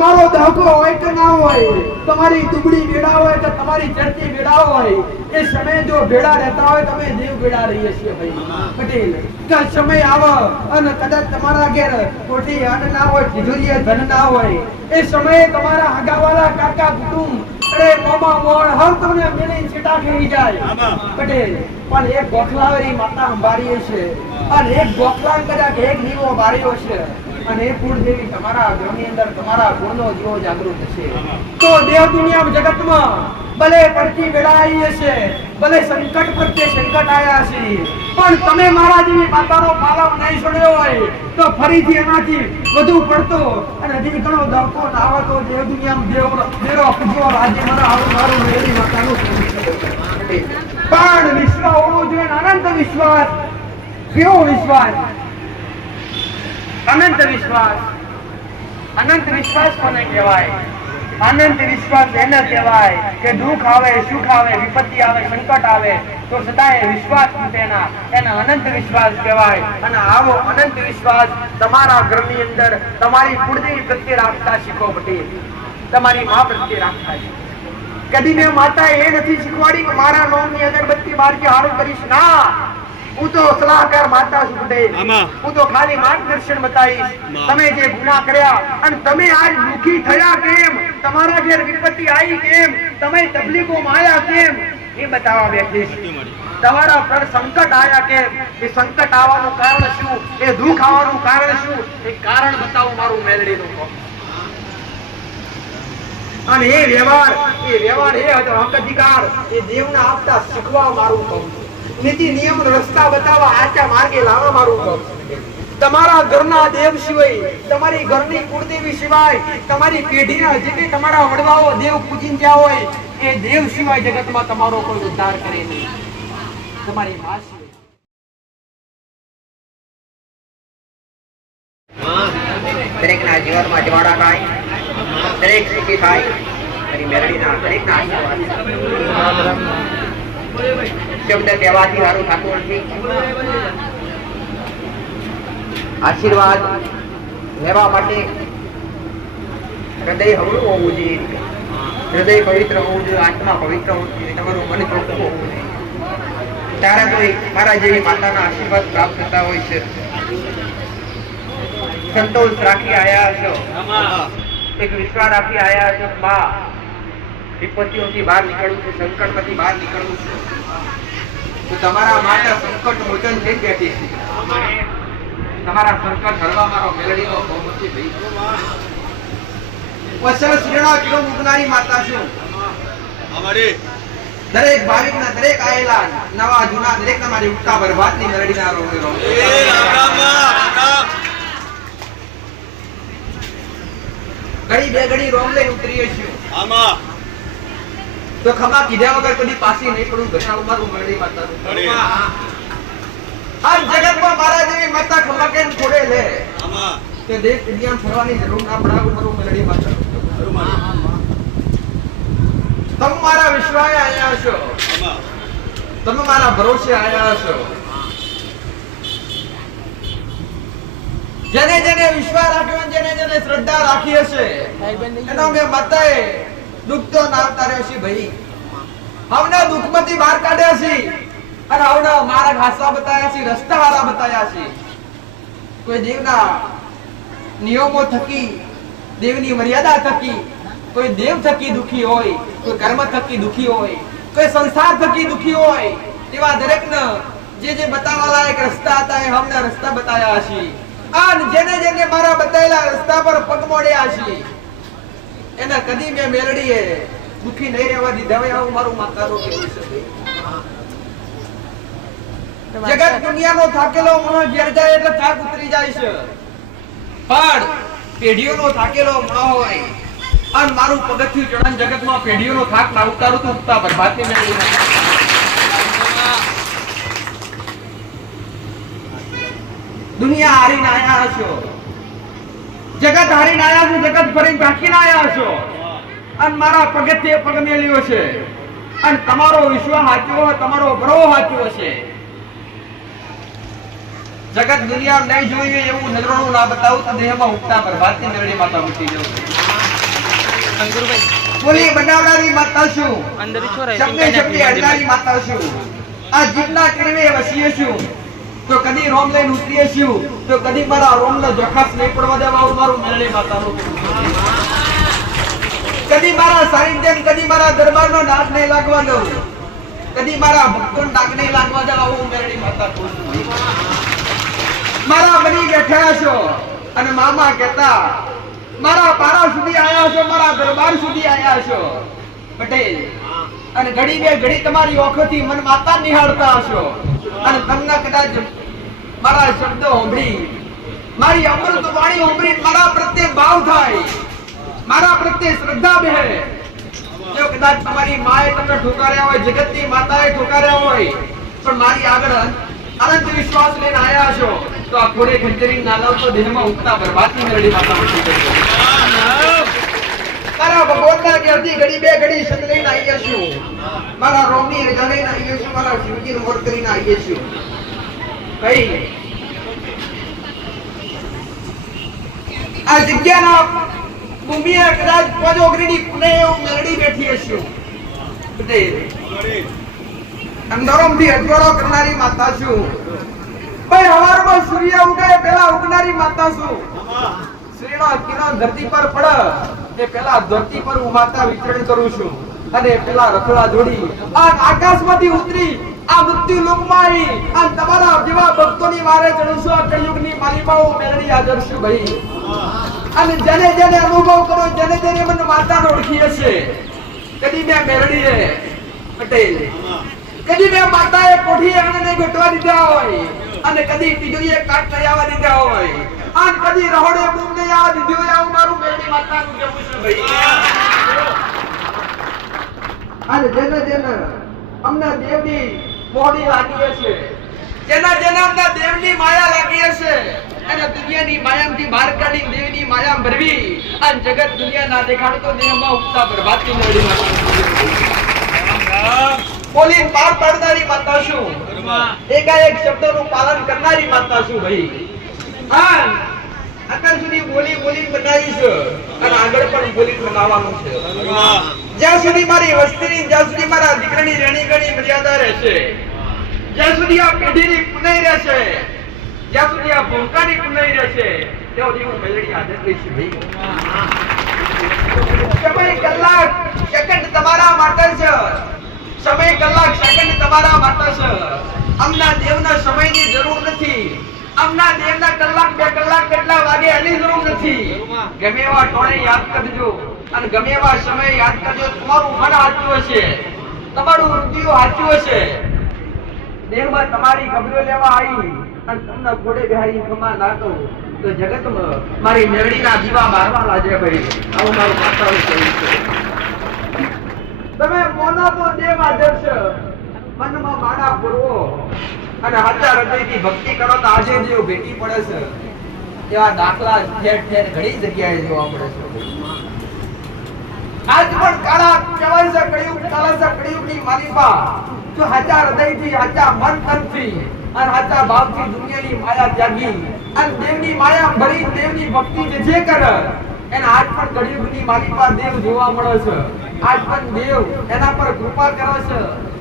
તમારો દહકો હોય કે ના હોય, તમારી દુબળી વેડા હોય કે તમારી ચડતી વેડા હોય, એ સમય જો ભેડા રહેતા હોય તમે દેવ ભેડા રહીએ છીએ ભાઈ પટેલ. કે સમય આવે અને કદાચ તમારા ઘેર કોઠી અન્ન ના હોય, તિજોરીએ ધન ના હોય, એ સમયે તમારા હગાવાલા કાકા કુટુંબ અરે મોમા મોણ હર તમને મેળી છેટા કરી જાય પટેલ. પણ એક ગોખલાવેરી માતા અંબારીએ છે અને એક ગોખલાન કદાચ એક દીવો બાર્યો છે અને એ કુળદેવી તમારા ઘરની અંદર તમારા ગુણનો દીવો જાગૃત છે. તો દેવ દુનિયા જગતમાં ભલે પડતી વેળાઈ છે, ભલે સંકટ પ્રત્યે સંકટ આયા છે, પણ તમે મારા જેવી માતાનો પાલવ નહીં છોડ્યો હોય તો ફરીથી એનાથી વધુ પડતો અને હજી ઘણો દહકો આવે તો દેવ દુનિયામાં દેરો પૂજવો રાજ્ય મારા મારું મેળી માતાનું પણ વિશ્વાસ હોવો જોઈએ, અનંત વિશ્વાસ. કેવો વિશ્વાસ? અનંત વિશ્વાસ. અનંત વિશ્વાસ કોને કહેવાય? અનંત વિશ્વાસ એને કહેવાય કે દુઃખ આવે, સુખ આવે, વિપત્તિ આવે, સંકટ આવે તો સદાય વિશ્વાસ તૂટેના, એને અનંત વિશ્વાસ કહેવાય. અને આવો અનંત વિશ્વાસ તમારા ઘરની અંદર તમારી કુળદેવી પ્રત્યે રાખતા શીખો પટેલ, તમારી મા પ્રત્યે રાખતા શીખો. કદી મેં માતાએ એ નથી શીખવાડી કે મારા નામની અગરબત્તી બાળકી હારું કરીશ, ના. હું તો સલાહકાર માતા છું પટેલ, હું તો ખાલી માર્ગદર્શન બતાવીશ. તમે જે ગુનાહ કર્યા અને તમે આજ દુખી થયા કેમ, તમારા ઘેર વિપત્તિ આવી કેમ, તમે તકલીફોમાં આવ્યા કેમ, એ બતાવવા બેઠીશ. તમારા પર સંકટ આવ્યા કેમ, એ સંકટ આવવાનું કારણ શું, એ દુઃખ આવવાનું કારણ શું, એ કારણ બતાવું મારું મેલડીનું કહો. અને એ વ્યવહાર એ હક અધિકાર એ દેવના આપતા શીખવા મારું કહું છું. નીતિ નિયમ રસ્તા બતાવવા, આચા માર્ગે લાવવા મારું કહું છું. તમારા ઘરના દેવ સિવાય, તમારી ઘરની કુળદેવી સિવાય, તમારી પેઢીના જે કે તમારા વડવાઓ દેવ પૂજીને ગયા હોય એ દેવ સિવાય જગતમાં તમારો કોઈ ઉદ્ધાર કરે નહીં. તમારી મા સિવાય દરેકના જીવનમાં જવાડા થાય, દરેક સુખી થાય. મારી મેરડીના દરેકના આશીર્વાદ શબ્દ કહેવાથી સારું થતું નથી. આશીર્વાદ લેવા માટે હૃદય હવળું હોવું જોઈએ, હૃદય પવિત્ર હોવું જોઈએ, આત્મા પવિત્ર હોવું જોઈએ, તમારું મન ચોખ્ખું હોવું જોઈએ. ત્યારે તો મારા જેવી માતાના આશીર્વાદ પ્રાપ્ત થતા હોય છે. સંતોષ રાખી આયા છો, એક વિશ્વાસ રાખી આયા છો, માં વિપત્તિઓથી બહાર નીકળવું છે, સંકટમાંથી બહાર નીકળવું છે, તો તમારા માટે સંકટ મોચન થઈ બેઠી છે. તમારા સંકટ હળવા મારો મેલડીનો બહુમતી થઈ. વસર શ્રેણા કિલો મુકનારી માતા છું. દરેક ભાવિકના દરેક આયેલા નવા જૂના દરેક તમારી ઉઠતા બરબાદની મેલડીના રોગે રોગે. ઘડી બે ઘડી રોમ લઈ ઉતરીએ છીએ આમાં તો ખમા કીધા વગર કદી પાછી નહીં પડું. ઘટાડું મારું મેળી માતાનું. આ જગતમાં મારા જેવી માતા ખમા કેમ છોડે લે આમાં તે દેશ દુનિયા ફરવાની જરૂર ના પડાવું મારું મેળી માતાનું. તમે મારા વિશ્વાસે આયા છો, તમે મારા ભરોસે આયા છો. જેને જેને વિશ્વાસ રાખ્યો, જેને જેને શ્રદ્ધા રાખી હશે એનો મેં માતાએ દુઃખ તો ના ઉતાર્યો છે ભાઈ. હમને દુઃખમાંથી બહાર કાઢ્યા છે અને હમને મારા હાસા બતાયા છે, રસ્તા હારા બતાયા છે. કોઈ દેવના નિયમો થકી, દેવની મર્યાદા થકી, કોઈ દેવ થકી દુખી હોય, કોઈ કર્મ થકી દુખી હોય, કોઈ સંસાર થકી દુખી હોય, તેવા દરેકને જે જે બતાવવા લાયક રસ્તા હતા એ હમને રસ્તા બતાયા છે. અને જેને જેને મારા બતાવેલા રસ્તા પર પગ મોડ્યા છે એને કદી મેં મેલડીએ દુખી નહીં રહેવા દીધા. આવું મારું માતાનું કેવું છે. જગત દુનિયાનો થાકેલો મણો ઘેર જાય એટલે થાક ઉતરી જાય છે, પણ પેઢીઓનો થાકેલો મણો હોય અને મારું પગથિયું ચડન જગતમાં પેઢીઓનો થાક ના ઉતારું તો ઉગતા બરબાદની મેળવી. દુનિયા હારીને આયા છો, જગત હારીને આયા છો, જગત ફરીને રાખીને આયા છો અને મારા પગથિયે પગ મેલ્યો છે અને તમારો વિશ્વાસ સાચો હોય, તમારો ભરો સાચો છે જગત દુનિયા નહીં જોયું એવું નજરોનું ના બતાવું તો દેહમાં ઉગતા પ્રભાતની મેળડી માતા મૂકી જવું. અંકુરભાઈ બોલી બનાવનારી માતા છું, અંદર છોરાય શબ્દે શબ્દે અડનારી માતા છું, આ જીવના કિરણે વસીએ છું, તો કદી રોમ લઈને ઉતરીએ છું, તો કદી મારા રોમને જોખાસ નહીં પડવા દેવા આવું મારું મેળડી માતાનું. કદી મારા સાનિધ્ય, કદી મારા દરબારનો નાદ નહીં લાગવા દઉં, કદી મારા ભક્તોનો ડાક નહીં લાગવા દેવા આવું મેળડી માતા છું. મારા બની બેઠા છો અને મામા કહેતા મારા પારા સુધી આયા છો, મારા દરબાર સુધી આયા છો પટેલ. અને ઘડી બે ઘડી તમારી ઓખોથી મન માતા નિહાળતા હશો અને તમને કદાચ મારા શબ્દો સાંભળી, મારી અમૃત વાણી સાંભળી મારા પ્રત્યે ભાવ થાય, મારા પ્રત્યે શ્રદ્ધા બેહે. જો કદાચ તમારી માએ તમને ઠોકાર્યા હોય, જગતની માતાએ ઠોકાર્યા હોય, પણ મારી આગળ અનંત વિશ્વાસ લઈને આયા છો, તો આ કોરે ખંજરી ના લાવ તો દેહમાં ઉગતા બરબાદની મેળડી માતા મૂકી દેજો. મારા ભગવાનના ઘેરથી ઘડી બે ઘડી શબ્દ લઈને આવીએ છું, મારા રોમની રજા લઈને આવીએ છું, મારા શિવજીનું વ્રત કરીને આવીએ છું. ભાઈ આ જગ્યાના ભૂમિએ કદાચ પોજોગરીની પુણે એવું મેળડી બેઠી હશું પટેલ. અંધારામથી અજવાળો કરનારી માતા છું ભાઈ. હવારમાં સૂર્ય ઉગે પહેલા ઉગનારી માતા છું. સૂર્યનો કિરણ ધરતી પર પડે એ પહેલા ધરતી પર હું માતા વિચરણ કરું છું અને પહેલા રખડા જોડી આ આકાશમાંથી ઉતરી આ મૃત્યુ લોકમાં આવી અને તમારા જેવા ભક્તોની વારે ચડું છું. આ કળિયુગની માલિકાઓ મેળડી હાજર છું ભાઈ. અને જેને જેને અનુભવ કરો, જેને જેને મને માતાને ઓળખી હશે, કદી મેં મેળડી હે પટેલ, કદી મેં માતાએ કોઠી આંગણે ગોઠવા દીધા હોય અને કદી તિજોરીએ કાટ લઈ આવવા દીધા હોય અને કદી રહોડે બૂમ લઈ આવવા દીધી હોય. આવું મારું મેળડી માતાનું કહેવું છે ભાઈ. અને જેને જેને અમને દેવની મોહની લાગી હશે, જેના જેના અમને દેવની માયા લાગી હશે, અને દુનિયાની માયામાંથી બહાર કાઢી દેવની માયા ભરવી અને જગત દુનિયા ના દેખાડતો દેહમાં ઉગતા બરબાદની મેળડી માતા. બોલી પાર પાડનારી માતા છું, એકાએક શબ્દોનું પાલન કરનારી માતા છું ભાઈ. હા, અત્યાર સુધી બોલી બોલી બનાવી છે અને આગળ પણ બોલી બનાવવાનું છે. જ્યાં સુધી મારી વસ્તીની, જ્યાં સુધી મારા દીકરાની રેણી ગણી મર્યાદા રહેશે, જ્યાં સુધી આ પેઢીની પુનઈ રહેશે, જ્યાં સુધી આ ભૂલકાની પુનઈ રહેશે, ત્યાં સુધી હું મેળડી હાજર રહીશ ભાઈ. સમય કલાક સેકન્ડ તમારા માટે છે, સમય કલાક સેકન્ડ તમારા માટે છે. અમના દેવના સમયની જરૂર નથી, અમના દેવના કલાક બે કલાક કેટલા વાગે એની જરૂર નથી. ગમે એવા ટોળે યાદ કરજો અને ગમે એવા સમય યાદ કરજો. તમારું મન સાચું હશે, તમારું હૃદય સાચું હશે. દેવમાં તમારી ખબરો લેવા આવી અને તમને ઘોડે બિહારી ખમા નાખો તો જગતમાં મારી મેળડીના દીવા મારવા લાગે ભાઈ. આવું મારું માતાનું કહેવું છે. તમે મોનો તો દેવ હાજર છે, મનમાં માળા પૂરવો અને હાચા હૃદયથી ભક્તિ કરો તો આજે જેવું ભેટી પડે છે એવા દાખલા ઠેર ઠેર ઘણી જગ્યાએ જોવા મળે છે. આજ પણ કાળા કહેવાય છે કળિયુગ, કાળા છે કળિયુગની માલિકા. જો હાચા હૃદયથી, હાચા મન તનથી અને હાચા ભાવથી દુનિયાની માયા ત્યાગી અને દેવની માયા ભરી દેવની ભક્તિ જે કરે એને આજ પણ કળિયુગની માલિકા દેવ જોવા મળે છે. આજ પણ દેવ એના પર કૃપા કરે છે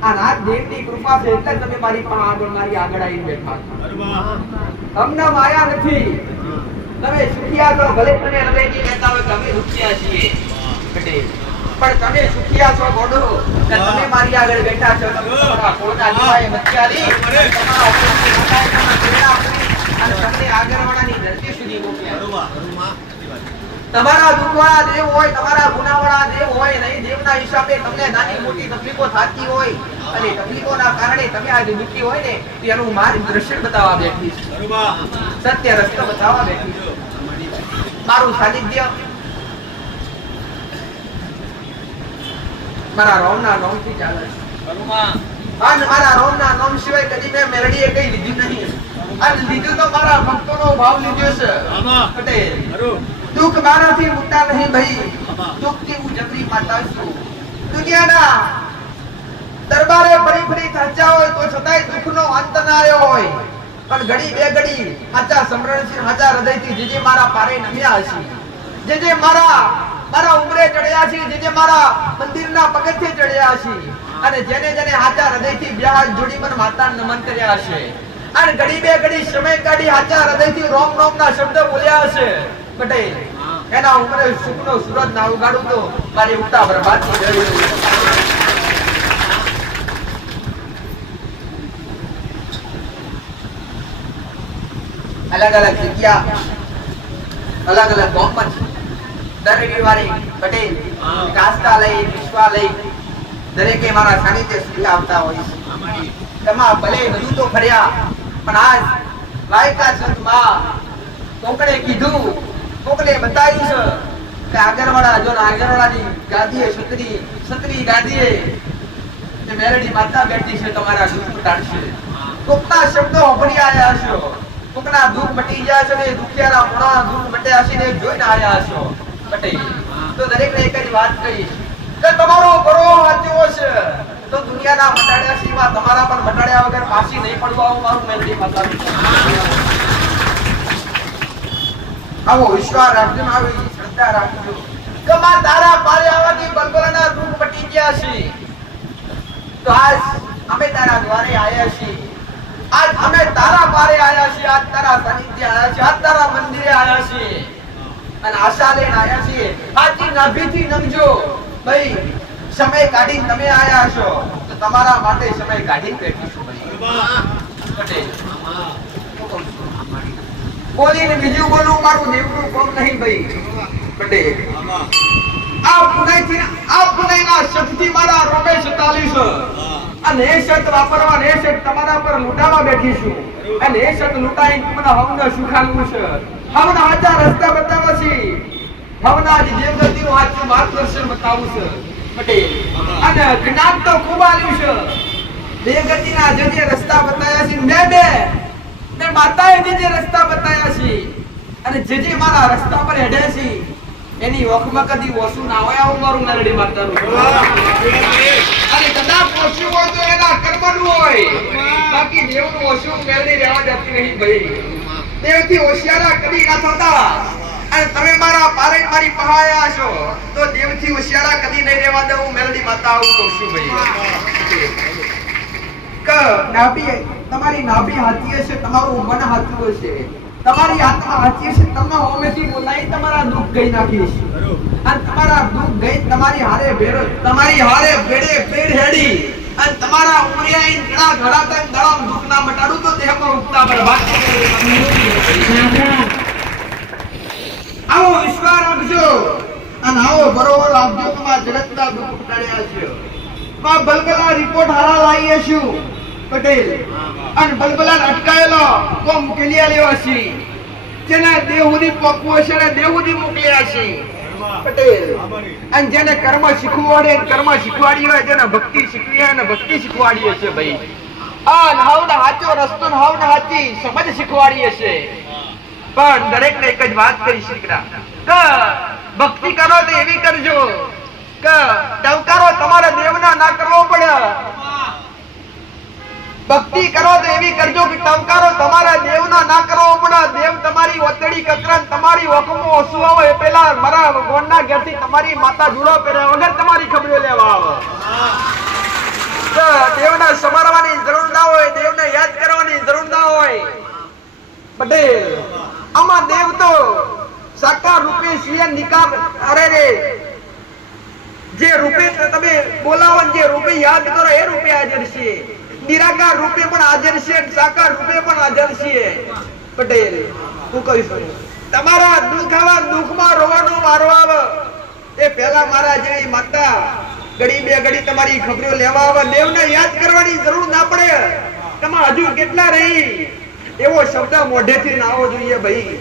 અને આ દેવની કૃપા છે એટલે તમે મારી પાસે આગળ, મારી આગળ આવીને બેઠા છો. અમને માયા નથી. તમે સુખિયા છો, ભલે તમે હૃદયથી કહેતા હોય કે અમે સુખિયા છીએ પટેલ, પણ તમે સુખિયા છો ગોડો કે તમે મારી આગળ બેઠા છો. તમે તમારા કોળના દીવાએ મચ્યારી, તમારા ઉપરથી માતાએ તમને પ્રેરણા આપી અને તમને આગળવાળાની ધરતી સુધી મોકલ્યા. તમારા દુખવાળા દેવ હોય, તમારા ગુનાવાળા દેવ હોય, નહીં દેવના હિસાબે તમને નાની મોટી તકલીફો થતી હોય અને તકલીફોના કારણે તમે આજે દુખી હોય ને તો એનું માર્ગદર્શન બતાવવા બેઠી છે, સત્ય રસ્તો બતાવવા બેઠી છે. મારું સાનિધ્ય મારા રોમના નામથી ચાલે છે અને મારા રોમના નામ સિવાય કદી મેં મેળડીએ કઈ લીધું નહીં અને લીધું તો મારા ભક્તોનો ભાવ લીધો છે પટેલ. દુઃખ મારાથી મુકતા નહીં ભાઈ, દુઃખથી હું જબરી માતા છું. દુનિયાના દરબારે ફરી ફરી થાચ્યા હોય તો છતાંય દુઃખનો અંત ના આવ્યો હોય. પણ ઘડી બે ઘડી હાચા સમરણથી હાચા હૃદયથી જે મારા પારે નમ્યા છે, જે મારા ઉમરે ચડ્યા છે, જે મારા મંદિરના પગથિયે ચડ્યા છે, અને જેને હાચા હૃદયથી બે હાથ જોડી મને માતા નમન કર્યા છે, અને ઘડી બે ઘડી સમય કાઢી હાચા હૃદયથી રોમ રોમ ના શબ્દ બોલ્યા છે પટેલ, એના ઉમરે સુખનો સૂરજ ના ઉગાડું તો મારી ઉગતા બરબાદ થઈ ગયું. अलग अलग जग्या अलग अलग गॉमन દર રવિવારે પટેલ કાસ્તાલય વિશ્વાલય દરેકે મારા સાનિધ્ય સુધી આવતા હોય છે. તમા ભલે બધું તો ફર્યા, પણ આજ લાયકા સંતમાં કોકડે કીધું, કોકડે બતાવ્યું છે કે આગરવાડા જો આગરવાડાની ગાદીએ સતરી ગાદીએ જે મેરડી માતા બેઠી છે તમારા દુઃખ મટાડશે. કોકના શબ્દો સાંભળી આવ્યા છો, કોકના દુઃખ મટી ગયા છે ને દુખિયાના મોણા દુઃખ મટ્યા છે ને જોઈને આવ્યા છો પટેલ. તો દરેકને એક જ વાત કહીશ કે તમારો બરો સાચો છે તો દુનિયાના મટાડ્યા સિવાય તમારા પણ મટાડ્યા વગર પાછી નહીં પડવા આવું મારું મેલડી માતા. આવો વિશ્વાસ રાખજો, આવી શ્રદ્ધા રાખજો કે માં તારા પારે આવવાથી બલબલના દુઃખ મટી ગયા છે. તો આજ અમે તારા દ્વારે આવ્યા છીએ, આજ અમે તારા પારે આવ્યા છીએ, આજ તારા સાનિધ્ય આવ્યા છીએ, આજ તારા મંદિરે આવ્યા છીએ અને આશા લઈને આવ્યા છીએ. આજી નાભીથી નમજો ભાઈ, સમય કાઢીને તમે આવ્યા છો તો તમારા માટે સમય કાઢીને બેઠીશું ભાઈ. બોલીને બીજું બોલું મારું દેવનું કોમ નહીં ભાઈ પટેલ. આ પુનાઈના શક્તિ મારા રોમે 47 અને એ શબ્દ વાપરવા ને એ શબ્દ તમારા પર લૂંટાવા બેઠીશું, અને એ શબ્દ લૂંટાઈને તમને હવને સુખાલવું છે, હવના હાચા રસ્તા બતાવવા છે, હવના દેવગતિનું હાચું માર્ગદર્શન બતાવવું છે પટેલ. અને જ્ઞાન તો ખૂબ આલ્યું છે, દેવગતિના જે રસ્તા બતાવ્યા છે, મેં માતાએ જે રસ્તા બતાવ્યા છે, અને જે મારા રસ્તા પર હેડે છે એની વખમાં કદી ઓછું ના હોય આવું મારું નરડી માતાનું. અને કદાચ ઓછું હોય તો એના કર્મનું હોય, બાકી દેવનું ઓછું મેળવી રહેવા જતી નહીં ભાઈ. દેવથી હોશિયારા કદી ના થતા, અને તમે મારા પારે મારી પહાયા છો તો દેવથી હોશિયારા કદી નહીં રહેવા દઉં મેળવી માતા આવું કહું છું ભાઈ. કે નાભી તમારી નાભી હાથી હશે, તમારું મન હાથું હશે, તમારી આત્મા હાચી છે, તમને હોમેથી બોલાઈ તમારા દુઃખ ગઈ નાખીશ, અને તમારા દુઃખ ગઈ તમારી હારે ભેડે પેડ હેડી, અને તમારા ઉમરિયા ઇન ઘણા ઘડાતા દળમ દુઃખ ના મટાડું તો દેહમાં ઉગતા બરબાદ. આવો વિશ્વાસ રાખજો અને આવો બરોબર રાખજો કે માં જગતના દુઃખ મટાડ્યા છે. માં બલબલા રિપોર્ટ હારા લાવીએ છું પટેલ, અને બલબલાને અટકાયેલો કોમ કેલિયા લેવા છે, જેના દેહુની પકવો છે ને દેહુની મોકલ્યા છે પટેલ. અને જેને કર્મ શીખવાડે કર્મ શીખવાડી હોય, જેને ભક્તિ શીખવી હોય ને ભક્તિ શીખવાડીએ છે ભાઈ. આ હાવને હાચો રસ્તો ને હાવને હાચી સમજ શીખવાડીએ છે. પણ દરેકને એક જ વાત કરી શીખરા કે ભક્તિ કરો તો એવી કરજો કે ટવકારો તમારા દેવના ના કરવો પડે. ભક્તિ કરો તો એવી કરજો કે ટંકારો તમારા દેવના ના કરવો પડે. દેવ તમારી ઓતડી કકરાન તમારી વખમો ઓસુ આવે એ પહેલા મારા ગોણના ઘરથી તમારી માતા જુડો પહેરે વગર તમારી ખબરો લેવા આવે. તો દેવના સમારવાની જરૂર ના હોય, દેવને યાદ કરવાની જરૂર ના હોય પટેલ. આમાં દેવ તો સાકાર રૂપે સિંહ નિકાર અરે રે જે રૂપે તમે બોલાવો, જે રૂપે યાદ કરો એ રૂપે હાજર છે, નિરાકાર રૂપે પણ હાજર છે, સાકાર રૂપે પણ હાજર છે પટેલ. હું કહી છું તમારા દુઃખ આવા દુઃખમાં રોવાનો વારો આવે એ પહેલા મારા જેવી માતા ઘડી બે ઘડી તમારી ખબરો લેવા આવે. દેવને યાદ કરવાની જરૂર ના પડે, તમે હજુ કેટલા રહી એવો શબ્દ મોઢેથી ના આવવો જોઈએ ભાઈ.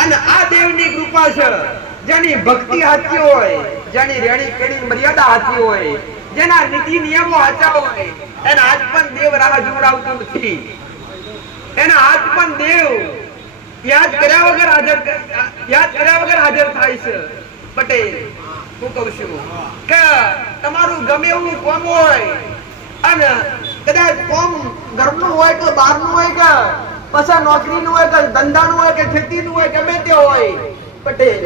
અને આ દેવની કૃપા છે, જેની ભક્તિ સાચી હોય, જેની રેણી કેણી મર્યાદા સાચી હોય, જેના નીતિ નિયમો સાચા હોય, એના આજ પણ દેવ રાહ જોડાવતો નથી. એના આજ પણ દેવ યાદ કર્યા વગર હાજર થાય છે પટેલ. હું કહું છું કે તમારું ગમે એવું કોમ હોય, અને કદાચ કોમ ઘરનું હોય કે બહારનું હોય કે પછી નોકરીનું હોય કે ધંધાનું હોય કે ખેતીનું હોય ગમે તે હોય પટેલ,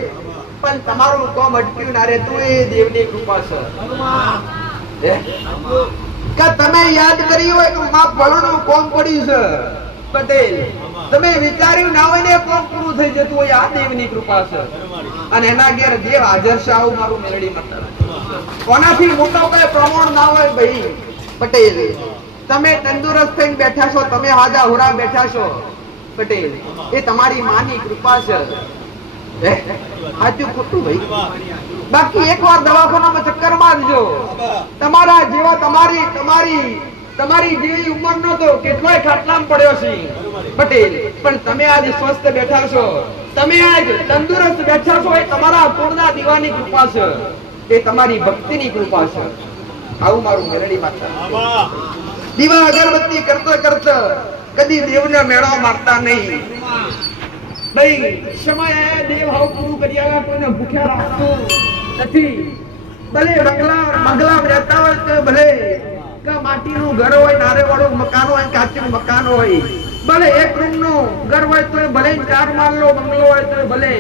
પણ તમારું કોમ અટક્યું ના રહેતું એ દેવની કૃપા છે. કે તમે યાદ કરી હોય કે માપ ભણવાનું કોમ પડ્યું છે પટેલ, તમે વિચાર્યું ના હોય ને કોમ પૂરું થઈ જતું હોય આ દેવની કૃપા છે. અને એના ઘેર દેવ હાજર છે આવું મારું મેળડી માતા. કોનાથી મોટો કોઈ પ્રમાણ ના હોય ભાઈ પટેલ. તમે તંદુરસ્ત થઈને બેઠા છો, તમે હાજા હોરા બેઠા છો પટેલ, એ તમારી માની કૃપા છે. સાચું ખોટું ભાઈ? બાકી એકવાર દવાખાનામાં ચક્કર મારજો, તમારા જેવા તમારી જેવી ઉંમરનો તો કેટલોય ખાટલામાં પડ્યો છે પટેલ, પણ તમે આજે સ્વસ્થ બેઠા છો, તમે આજ તંદુરસ્ત બેઠા છો, એ તમારા કુળના દીવાની કૃપા છે, એ તમારી ભક્તિની કૃપા છે. આવું મારું મેરડી માતા. દીવા અગરબત્તી કરતા કરતા કદી દેવને મેળો મારતા નહીં ભાઈ. સમય આયા દેવ હાવ પૂરું કરી આવ્યા, કોઈને ભૂખ્યા રાખતું નથી. ભલે બંગલા રહેતા હોય તો ભલે કે માટીનું ઘર હોય, નારેવાળું મકાન હોય, કાચું મકાન હોય, ભલે એક રૂમનું ઘર હોય તો ભલે 4 માળનો બંગલો હોય તો ભલે,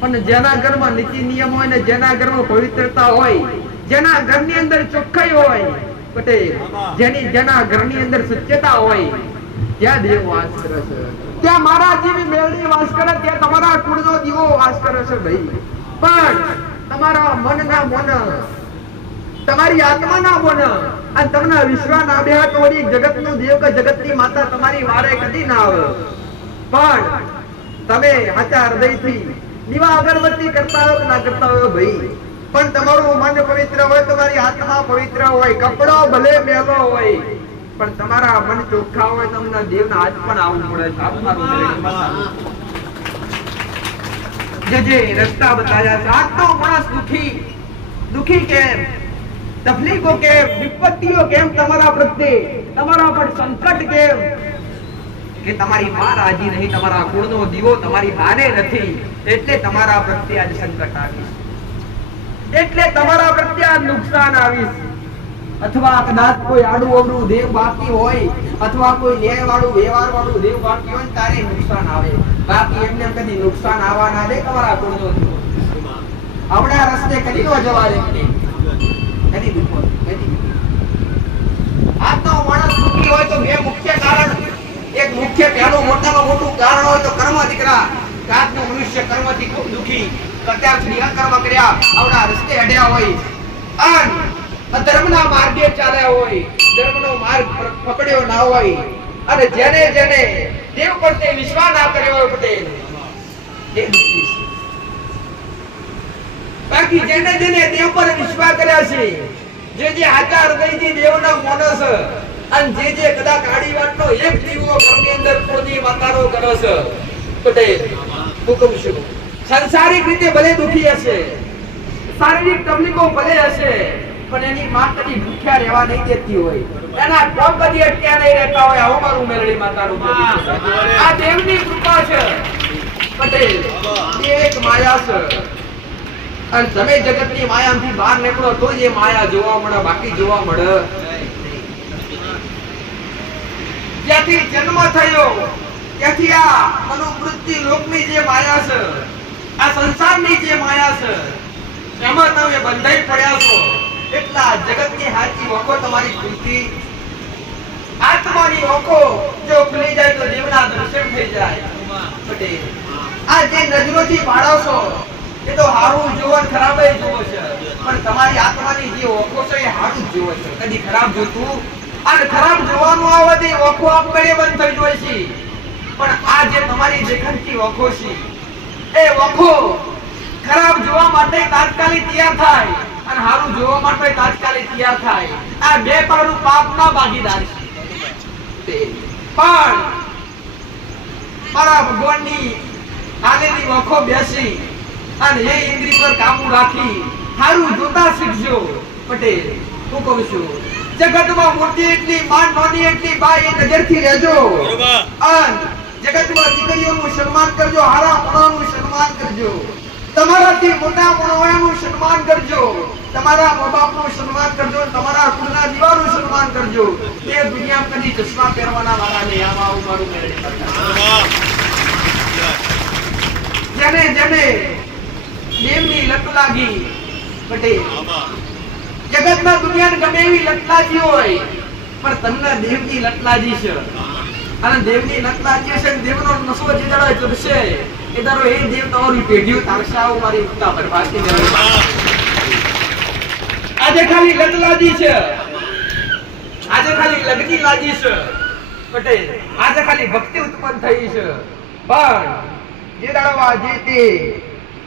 પણ જેના ઘરમાં નીતિ નિયમ હોય ને જેના ઘરમાં પવિત્રતા હોય, જેના ઘરની અંદર ચોખ્ખાઈ હોય પટેલ, જેના ઘરની અંદર સત્યતા હોય, ત્યાં દેવ વાસ કરે છે. ત્યાં મારા જેવી મેળડી વાસ કરે, ત્યાં તમારા કુળનો દીવો વાસ કરે છે ભાઈ. પણ તમારા મનના મન, તમારી આત્માના મન અને તમને વિશ્વાસ ના બેહા તો વળી જગતનું દેવ કે જગતની માતા તમારી વારે કદી ના આવે. પણ તમે સાચા હૃદયથી દીવા અગરબત્તી કરતા હોય કે ના કરતા હોય ભાઈ, પણ તમારું મન પવિત્ર હોય, તમારી આત્મા પવિત્ર હોય, કપડો ભલે મેલો હોય, પણ તમારા મન ચોખ્ખા હોય, તમને દેવના હાથ પણ આવવું પડે છે. જે રસ્તા બતાવ્યા છે, આજનો માણસ દુખી કેમ, તકલીફો કેમ, વિપત્તિઓ કેમ તમારા પ્રત્યે, તમારા પર સંકટ કેમ, કે તમારી માં રાજી નહીં, તમારા કુળનો દીવો તમારી માને નથી, એટલે તમારા પ્રત્યે આજે સંકટ આવી, એટલે તમારા પ્રત્યે આ નુકસાન આવી. અથવા કદાચ કોઈ આડું અવડું દેવ બાકી હોય, અથવા કોઈ ન્યાય વાળું વ્યવહાર વાળું દેવ બાકી હોય, તારે નુકસાન આવે. બાકી એમને કદી નુકસાન આવવા ના દે તમારા કુળનો દીવો. આવડા રસ્તે કદી નો જવા દે, કદી દુખો કદી. આજનો માણસ દુખી હોય તો બે મુખ્ય કારણ, એક મુખ્ય પહેલું મોટામાં મોટું કારણ હોય તો કર્મ. દીકરા આજનો મનુષ્ય કર્મથી ખૂબ દુખી, અત્યાર સુધી અકર્મ કર્યા, આવડા રસ્તે અડ્યા હોય, અને ધર્મના માર્ગે ચાલ્યા હોય, ધર્મનો માર્ગ પકડ્યો ના હોય, અને જેને દેવ પ્રત્યે વિશ્વાસ ના કર્યો હોય પટેલ, એ દુખી છે. બાકી જેને દેવ પર વિશ્વાસ કર્યા છે, જે આચાર હૃદયથી દેવના માનસ, અને જે કદાચ આડી વાતનો એક દીવો ઘરની અંદર કોની માતાનો કરે છે પટેલ, હુકમ શું સંસારિક રીતે ભલે દુખી હશે, શારીરિક તકલીફો ભલે હશે, પણ એની માં કદી ભૂખ્યા રહેવા નહીં દેતી હોય, એના કોમ કદી અટક્યા નહીં રહેતા હોય. આવો મારું મેરડી માતાનું આ દેવની કૃપા છે પટેલ. દેવ એક માયા છે, અને તમે જગતની માયામાંથી બહાર નીકળો તો જ એ માયા જોવા મળે, બાકી જોવા મળે. ત્યાંથી જન્મ થયો, ત્યાંથી આ મનુમૃત્યુ લોકની જે માયા છે, આ સંસારની જે માયા છે, એમાં તમે બંધાઈ પડ્યા છો. એટલા જગતની હાચી વખો તમારી ખુલતી, આત્માની વખો જો ખુલી જાય તો દેવના દર્શન થઈ જાય પટેલ. આ જે નજરોથી પાડો છો એ તો હારું જોવો ને ખરાબ જોવો છે, પણ તમારી આત્માની જે વખો છે એ હારું જ જોવો છે, કદી ખરાબ જોતું. અને ખરાબ જોવાનું આવવાથી વખો આપમેળે બંધ થઈ જાય છે, પણ આ જે તમારી દેખનથી વખો છે, એ વખો ખરાબ જોવા માટે તાત્કાલિક તૈયાર થાય, અને હારું જોવા માટે તાત્કાલિક તૈયાર થાય. આ બે પાડું પાપના ભાગીદાર છે. પણ મારા ભગવાનની આલેલી વખો બેસી અને એ ઇન્દ્રિય પર કાબુ રાખી હારું જોતા શીખજો પટેલ. હું કહું છું, જગતમાં મોટી એટલી માન, નાની એટલી બાઈ, નજરથી રહેજો. અને જગતમાં દીકરીઓનું સન્માન કરજો, હારા મોણાનું સન્માન કરજો. તમારાથી મોટા માણસોનું સન્માન કરજો, તમારા મા બાપનું સન્માન કરજો, તમારા કુળના દીવાનું સન્માન કરજો. એ દુનિયા કદી ચશ્મા પહેરવાના વાળા નહીં. આમાં આવું મારું મેળવી કરતા. જેને જેને દેવની લત લાગી પટેલ, જગતમાં દુનિયાને ગમે એવી લત લાગી હોય, પણ તમને દેવની લત લાગી છે. અને દેવની લત લાગી છે, દેવનો નશો જે દાડો ચડશે એ દાડો એ દેવ તમારી પેઢીઓ તારશે. આવું મારી ઉત્તા બરબાદી આજે ખાલી લત લાગી છે, આજે ખાલી લગની લાગી છે પટેલ, આજે ખાલી ભક્તિ ઉત્પન્ન થઈ છે. પણ જે દાડો આજે તે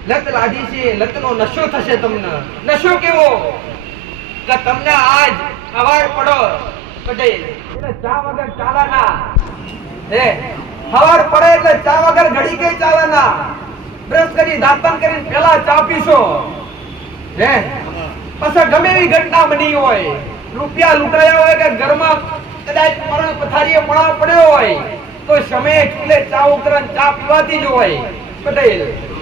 લત લાગી છે, લતનો નશો થશે. તમને નશો કેવો કે તમને આજ સવાર પડો પટેલ એટલે ચા વગર ચાલાના. હે સવાર પડે એટલે ચા વગર ઘડી કે ચાલાના. બ્રશ કરી દાંતન કરીને પેલા ચા પીશો. હે પછી ગમે એવી ઘટના બની હોય, રૂપિયા લૂંટાયા હોય કે ઘરમાં કદાચ મરણ પથારીએ મળા પડ્યો હોય, તો સમયે ચૂલે ચા ઉતરણ ચા પીવાતી જ હોય પટેલ.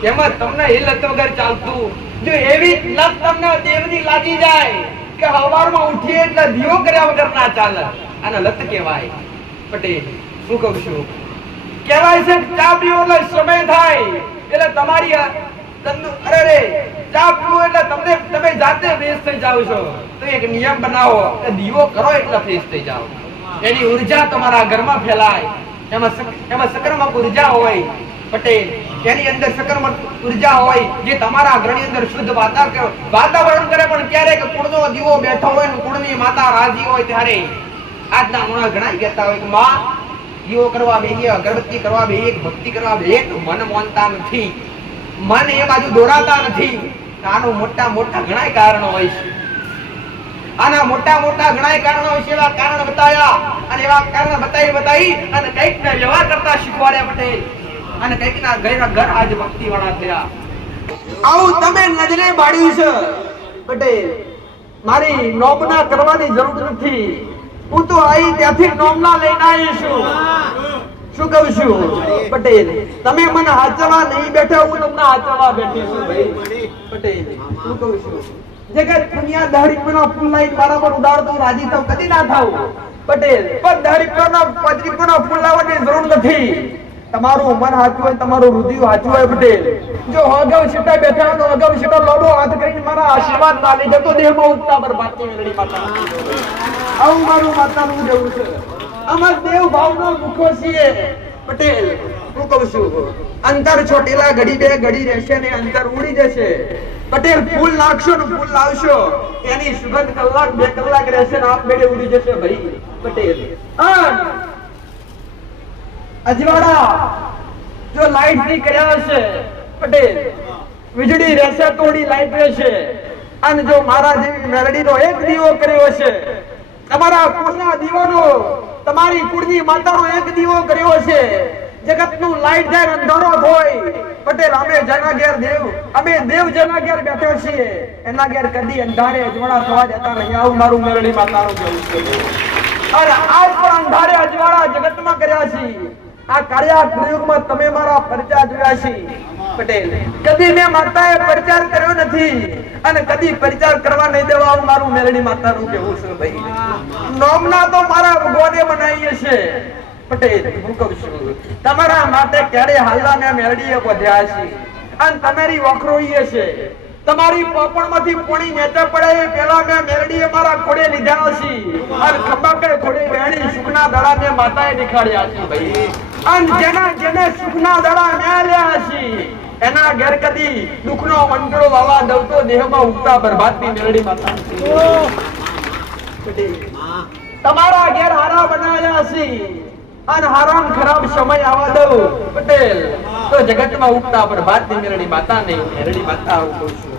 એમાં તમને એ લત વગર ચાલતું. જો એવી લત તમને દેવની લાગી જાય કે સવારમાં ઉઠીએ એટલે દીવો કર્યા વગર ના ચાલે, આને લત કહેવાય પટેલ. શું કહું છું, કહેવાય છે ચા પીવો એટલે સમય થાય એટલે તમારી અરે રે ચા પીવો એટલે તમને તમે જાતે ફ્રેશ થઈ જાવ છો. તો એક નિયમ બનાવો કે દીવો કરો એટલે ફ્રેશ થઈ જાવ. એની ઉર્જા તમારા ઘરમાં ફેલાય. એમાં સકારાત્મક ઉર્જા હોય પટેલ, એની અંદર સકારાત્મક ઉર્જા હોય જે તમારા ઘરની અંદર શુદ્ધ વાતાવરણ કરે. પણ ક્યારેક કુળનો દીવો બેઠો હોય ને કુળની માતા રાજી હોય ત્યારે આજના મોણા ઘણા કહેતા હોય કે માં દીવો કરવા બેહીએ, અગરબત્તી કરવા બેહીએ, ભક્તિ કરવા બેહીએ તો મન માનતા નથી, મન એ બાજુ દોરાતા નથી. આનું મોટા મોટા ઘણા કારણો હોય છે. આના મોટા મોટા ઘણા કારણો છે. એવા કારણ બતાવ્યા અને એવા કારણ બતાવી અને કઈક ના વ્યવહાર કરતા શીખવાડ્યા પટેલ. અને કઈક ના ઘર આજ ભક્તિ વાળા થયા. આવું તમે નજરે બાળ્યું છે પટેલ. મારી નોમના કરવાની જરૂર નથી. હું તો આઈ ત્યાંથી નોમના લઈને આવી છું. શું કહું છું પટેલ, તમે મને હાચવા નહીં બેઠા, હું તમને હાચવા બેઠી છું ભાઈ પટેલ. શું કહું છું, જગત દુનિયા દહડી પર ફૂલ લાઈન મારા પર ઉડાડતો રાજી થાવ કદી ના થાવ પટેલ. પણ દહડી પર ફૂલ લાવવાની જરૂર નથી. તમારું મન હાચું હોય, તમારું હૃદય હાચું હોય પટેલ. જો અગાઉ છેટા બેઠા હોય તો અગાઉ છેટા લોડો હાથ કરીને મારા આશીર્વાદ ના લીધે તો દેહમાં ઉગતા બરબાદની મેળડી માતા. આવું મારું માતાનું જેવું છે. અમાર દેવ ભાવનો મુખો છીએ પટેલ. હું કહું છું, અંતર છોટેલા ઘડી બે ઘડી રહેશે ને અંતર ઉડી જશે પટેલ. ફૂલ નાખશો ને ફૂલ લાવશો, એની સુગંધ કલાક બે કલાક રહેશે ને આપમેળે ઉડી જશે ભાઈ પટેલ. અજવાળા જો લાઈટ ની કર્યા હશે પટેલ, વીજળી રહેશે થોડી લાઈટ રહેશે. અને જો મારા જેવી મેલડીનો એક દીવો કર્યો છે, તમારા કુળના દીવાનો, તમારી કુળની માતાનો એક દીવો કર્યો છે, જગતનું લાઈટ જાય અંધારો હોય પટેલ. અમે જેના ઘેર અમે દેવ જેના ઘેર બેઠા છીએ એના ઘેર કદી અંધારે અજવાળા થવા દેતા નહીં. આવું મારું મેલડી માતાનું કહેવું છે. અને આજ પણ અંધારે અજવાળા જગતમાં કર્યા છે. આ કાળિયા પ્રયોગમાં તમે મારા પરચા જોયા છે પટેલ. કદી મેં માતાએ પ્રચાર કર્યો નથી અને કદી પ્રચાર કરવા નહીં દેવા. આવું મારું મેલડી માતાનું કહેવું છે ભાઈ. નોમના તો મારા ભગવાને બનાવીએ છે પટેલ. હું કહું છું, તમારા માટે ક્યારે હાલના મેં મેલડીએ વધ્યા છે અને તમારી વખરોઈએ છે. તમારી પોપણમાંથી પોણી નેચા પડે પેલા મેં મેલડીએ મારા ખોડે લીધા છે અને ખંભાકે ખોડે બેણી સુખના દડા મેં માતાએ દેખાડ્યા છે ભાઈ. અને જેને સુખના દડા મેલ્યા છે એના ઘેર કદી દુઃખનો મંડળો વાવા દવતો દેહમાં ઉગતા બરબાદની મેલડી માતા. તમારા ઘેર હારા બનાવ્યા છે અને હારામ ખરાબ સમય આવવા દઉં પટેલ તો જગતમાં ઉગતા બરબાદની મેલડી માતા નહીં મેલડી માતા. હું કહું છું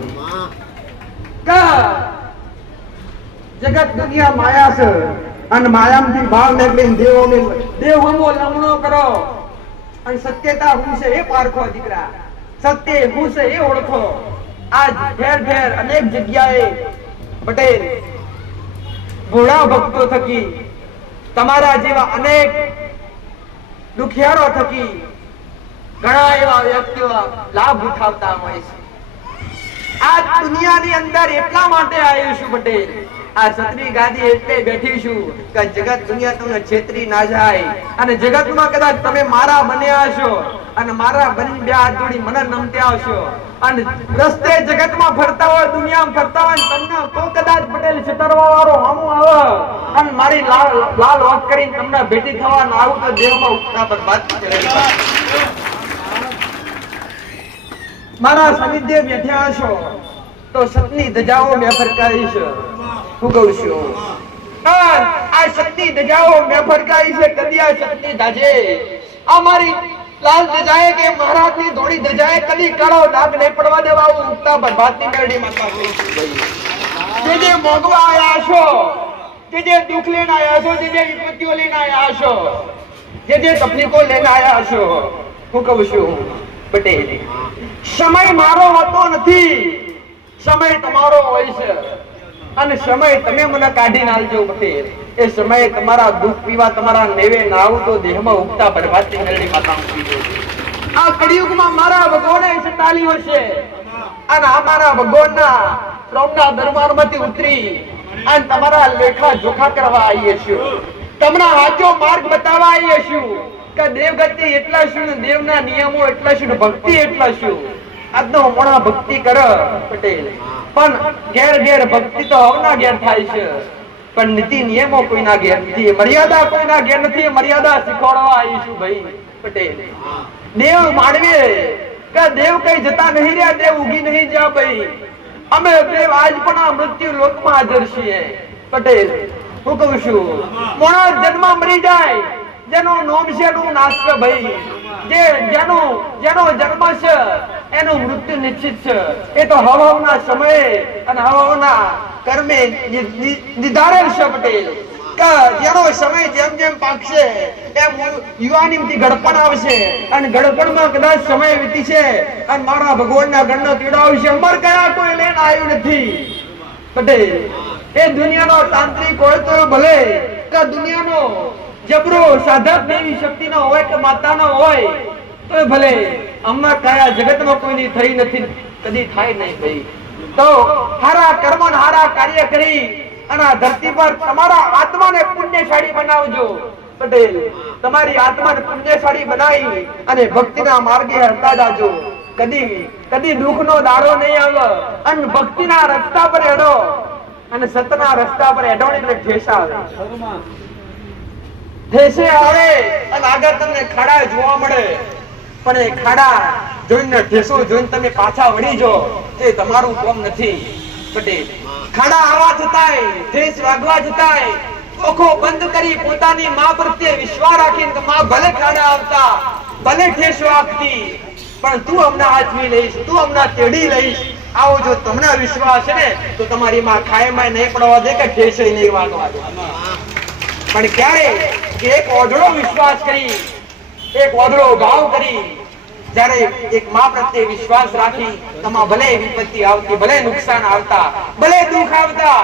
જગત દુનિયા માયા છે અને માયામાંથી ભાવ નીકળીને દેવ હમો લમણો કરો અને સત્યતા હું છે એ પારખો દીકરા. સત્ય હું છે એ ઓળખો. આજ ઘેર ઘેર અનેક જગ્યાએ પટેલ ભોળા ભક્તો થકી તમારા જેવા અનેક દુખિયારો થકી ઘણા એવા વ્યક્તિઓ લાભ ઉઠાવતા હોય છે. આ દુનિયાની અંદર એટલા માટે આવ્યો છું પટેલ, આ સતની ગાદી એટલે બેઠી છું કે જગત દુનિયા તમને છેતરી ના જાય, અને જગતમાં કદાચ તમે મારા બન્યા છો અને મારા બની બે હાથ જોડી મને નમત્યા આવશો, અને રસ્તે જગતમાં ફરતા હોય, દુનિયામાં ફરતા હોય, તમને તો કદાચ પટેલ છેતરવા વાળો હામું આવે અને મારી લાલ વાત કરીને તમને ભેટી થવા ના આવું તો દેવમાં ઉઠતા પર વાત ચડેલી. મારા સાનિધ્ય બેઠ્યા છો તો સતની ધજાઓ મેં ફરકાવી છે. હું કહું છું આ સતની ધજાઓ મેં ફરકાવી છે. કદી આ સતની ધજે અમારી લાલ ધજાએ કે મહારાજની ધોળી ધજાએ કદી કાળો ડાઘ નહીં પડવા દેવા આવું ઉગતા બરબાદની મેરડી માતા કહું છું ભાઈ. જે મોગવા આયા છો, જે દુઃખ લઈને આયા છો, જે વિપત્તિઓ લઈને આયા છો, જે તકલીફો લઈને આયા છો, હું કહું છું પટેલ સમય મારો હોતો નથી, સમય તમારો હોય છે, અને સમય તમે મને કાઢીને આલજો પટેલ. એ સમયે તમારા દુઃખ પીવા તમારા નેવે ના આવું તો દેહમાં ઉગતા બરબાદની મેરડી માતા પીજો. આ કળિયુગમાં મારા ભગવાને સંતાલ્યો છે, અને અમારા ભગવાનના પ્રભુના દરબારમાંથી ઉતરી અને તમારા લેખા જોખા કરવા આવીએ છીએ, તમને સાચો માર્ગ બતાવવા આવીએ છીએ કે દેવગતિ એટલા શું ને દેવના નિયમો એટલા શું ને ભક્તિ એટલા શું. આજનો મોણા ભક્તિ કર પટેલ, પણ ઘેર ઘેર ભક્તિ તો હવના ઘેર થાય છે, પણ નીતિ નિયમો કોઈના ઘેર નથી, મર્યાદા કોઈના ઘેર નથી. મર્યાદા શીખવાડવા આવી છું ભાઈ પટેલ. દેવ માનવે કે દેવ કઈ જતા નહીં રહ્યા, દેવ ઉગી નહીં જા ભાઈ. અમે દેવ આજ પણ આ મૃત્યુ લોકમાં હાજર છીએ પટેલ. હું કહું છું મોણા જન્મ મરી જાય, જેનો નોમ છે એનું નાશ છે ભાઈ. જેનો જન્મ છે એનું મૃત્યુ નિશ્ચિત છે. એ તો હવાના સમયે અને હવાના કર્મે નિર્ધારેલ છે પટેલ. કે જેનો સમય જેમ જેમ પાકશે એમ યુવાનીમાંથી ગડપણ આવશે, અને ગડપણમાં કદાચ સમય વીતી છે અને મારા ભગવાનના ગણનો કીડો આવશે. અમર કયા કોઈ લઈને આવ્યું નથી પટેલ. એ દુનિયાનો તાંત્રિક હોય તો ભલે, કે દુનિયાનો જબરો સાધક દેવી શક્તિનો હોય કે માતાનો હોય તો ભલે, અમર કયા જગતમાં કોઈની થઈ નથી, કદી થાય નહીં ભાઈ. તો હારા કર્મ અને હારા કાર્ય કરી અને આ ધરતી પર તમારા આત્માને પુણ્યશાળી બનાવજો પટેલ. તમારી આત્માને પુણ્યશાળી બનાવી અને ભક્તિના માર્ગે હરતા જાજો. કદી દુઃખનો દાડો નહીં આવે, અને ભક્તિના રસ્તા પર હેડો, અને સતના રસ્તા પર હેડો એટલે ઠેસ આવે. ઠેસે આવે અને આગળ તમને ખાડા જોવા મળે, પણ એ ખાડા જોઈને ઠેસો જોઈને તમે પાછા વળી જો, તે તમારું કામ નથી પટેલ. ખાડા આવા છતાંય, ઠેસ વાગવા છતાંય ઓખો બંધ કરી પોતાની માં પ્રત્યે વિશ્વાસ રાખીને કે માં ભલે ખાડા આવતા, ભલે ઠેસ વાગતી, પણ તું હમણાં હાચવી લઈશ, તું હમણાં તેડી લઈશ. આવો જો તમને વિશ્વાસ છે ને તો તમારી માં ખાયમાં નહીં પડવા દે કે ઠેસ નહીં વાગવા દે. પણ ક્યારે કે એક ઓઢળો વિશ્વાસ કરી, એક ઓઢળો ભાવ કરી, જ્યારે એક માં પ્રત્યે વિશ્વાસ રાખી, તમા ભલે વિપત્તિ આવતી, ભલે નુકસાન આવતા, ભલે દુઃખ આવતા,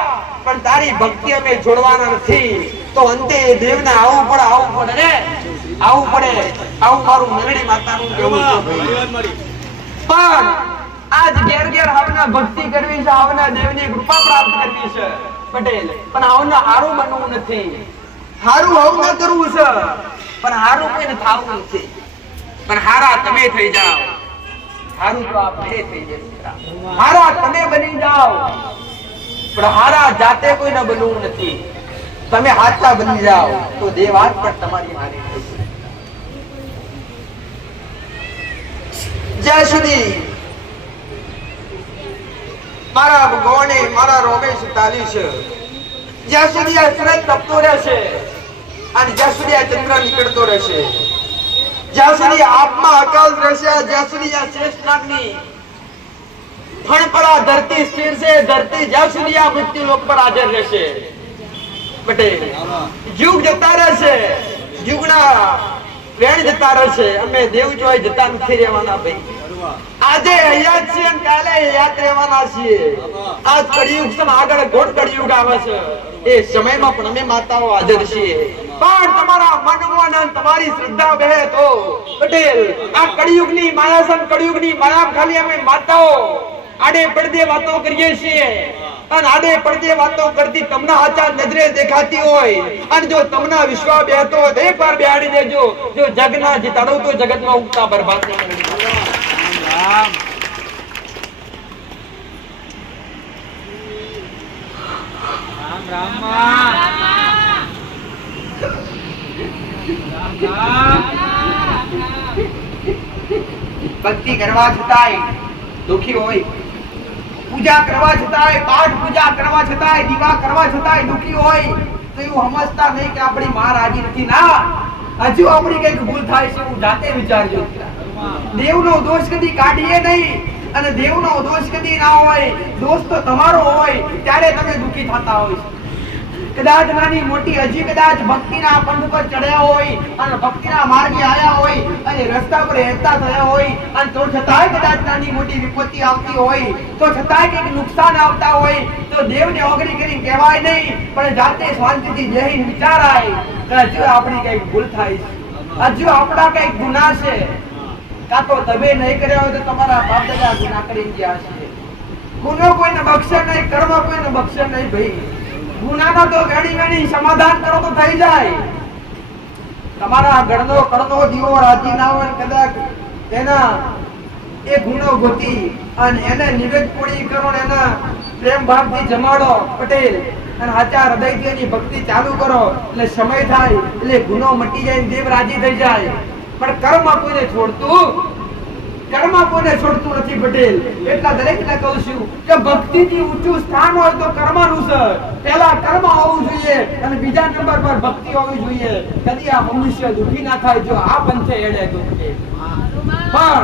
પણ તારી ભક્તિ અમે છોડવાના નથી, તો અંતે દેવને આવવું પડે ને, આવવું પડે. આવું મારું મેરડી માતાનું કહેવું છે. પણ આજ ઘેર ઘેર આવના ભક્તિ કરવી છે, આવના દેવની કૃપા પ્રાપ્ત કરવી છે પટેલ, પણ આવના હારું બનવું નથી. હારું આવું ન કરવું છે, પણ હારું કોઈને થાવું નથી. પણ હારા તમે થઈ જાઓ, હારું તો આપણે થઈ જાય. હારા તમે બની જાઓ, પણ હારા જાતે કોઈને બનવું નથી. તમે હાચા બની જાઓ તો દેવાત પણ તમારી હારી થઈ જાય. જ્યાં સુધી મારા ભગવાને મારા રોમેશ તાલી છે, જ્યાં સુધી આ સૂરજ તપતો રહેશે, અને જ્યાં સુધી આ ચંદ્ર નીકળતો રહેશે, જ્યાં સુધી આત્મા અકલ રહેશે, જ્યાં સુધી આ શ્રેષ્ઠ નાગની ફણ પર આ ધરતી સ્થિર છે, ધરતી જ્યાં સુધી આ મૃત્યુ લોક પર હાજર રહેશે પટેલ. યુગ જતા રહેશે, યુગના વેણ જતા રહેશે, અમે દેવ જોઈ જતા નથી રહેવાના ભાઈ. આજે હયાત છીએ અને કાલે હયાત રહેવાના છીએ. આજ કળિયુગ છે, આગળ ઘોર કળિયુગ આવે છે, એ સમયમાં પણ અમે માતાઓ હાજર છીએ. પણ તમારા મનમાં અને તમારી શ્રદ્ધા બેહે તો પટેલ આ કળિયુગની માયા છે, કળિયુગની માયા ખાલી અમે માતાઓ આડે પડદે વાતો કરીએ છીએ અને આડે પડદે વાતો કરતી તમને આચા નજરે દેખાતી હોય અને જો તમને વિશ્વાસ બેહતો હોય તો એકવાર બેહાડી દેજો. જો જગના જીતાડો તો જગતમાં ઉગતા બરબાદ ન કરી. ભક્તિ કરવા છતાંય દુખી હોય, પૂજા કરવા છતાંય, પાઠ પૂજા કરવા છતાંય, દીવા કરવા છતાંય દુખી હોય તો એવું સમજતા નહીં કે આપણી માં રાજી નથી. ના, હજુ આપણી કઈક ભૂલ થાય છે. હું જાતે વિચારજો. દેવનો દોષ કદી કાઢીએ નહીં અને દેવનો દોષ કદી ના હોય. દોષ તો તમારો હોય ત્યારે તમે દુખી થતા હોય. કદાચ નાની મોટી હજી કદાચ ભક્તિના પંથ પર ચડ્યા હોય અને ભક્તિના માર્ગે આવ્યા હોય અને રસ્તા પર હેરતા થયા હોય અને તો છતાંય કદાચ નાની મોટી વિપત્તિ આવતી હોય, તો છતાંય કંઈક નુકસાન આવતા હોય તો દેવને ઓગળી કરીને કહેવાય નહીં, પણ જાતે શાંતિથી બેહીને વિચારાય કે હજુ આપણી કંઈક ભૂલ થાય છે, હજુ આપણા કંઈક ગુનાહ છે. કાં તો તમે નહીં કર્યા હોય તો તમારા બાપ દાદા ગુનાહ કરી ગયા છે. ગુનો કોઈને બક્ષે નહીં, કર્મ કોઈને બક્ષે નહીં ભાઈ. ગુનાનો તો વેણી વેણી સમાધાન કરો તો થઈ જાય. તમારા ગણનો કણનો દીવો રાજી ના હોય કદાચ એના એ ગુનો ગોતી અને એને નિવેદ પૂરી કરો ને એના પ્રેમ ભાવથી જમાડો પટેલ અને આચાર હૃદયથી એની ભક્તિ ચાલુ કરો એટલે સમય થાય એટલે ગુનો મટી જાય, દેવ રાજી થઈ જાય. પણ કર્મ કોઈને છોડતું નથી પટેલ. એટલા દરેકને કહું છું કે ભક્તિથી ઊંચું સ્થાન હોય તો કર્મનું છે. પહેલા કર્મ હોવું જોઈએ અને બીજા નંબર પર ભક્તિ હોવી જોઈએ. કદી આ મનુષ્ય દુખી ના થાય જો આ પંથે એડે તો. પણ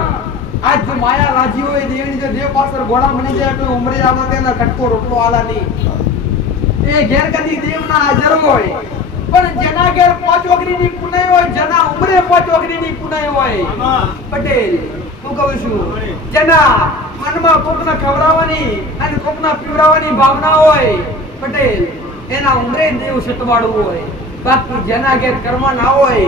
આજ જો માયા રાજી હોય દેવની, જો દેવ પાછળ ઘોડા બની જાય તો ઉમરે આમાં તેના કટકો રોટલો આલા નહીં. એ ઘેર કદી દેવના હાજર હોય પણ જેના ઘેર પાંચ ઓગરીની પુનાઈ હોય, જેના ઉમરે પાંચ ઓગરીની પુનાઈ હોય પટેલ, હું કહું છું જેના મનમાં કોકને ખવડાવવાની અને કોકને પીવડાવવાની ભાવના હોય પટેલ, એના ઉમરે દેવ સતવાડવું હોય. બાકી જેના ઘેર કર્મ ના હોય,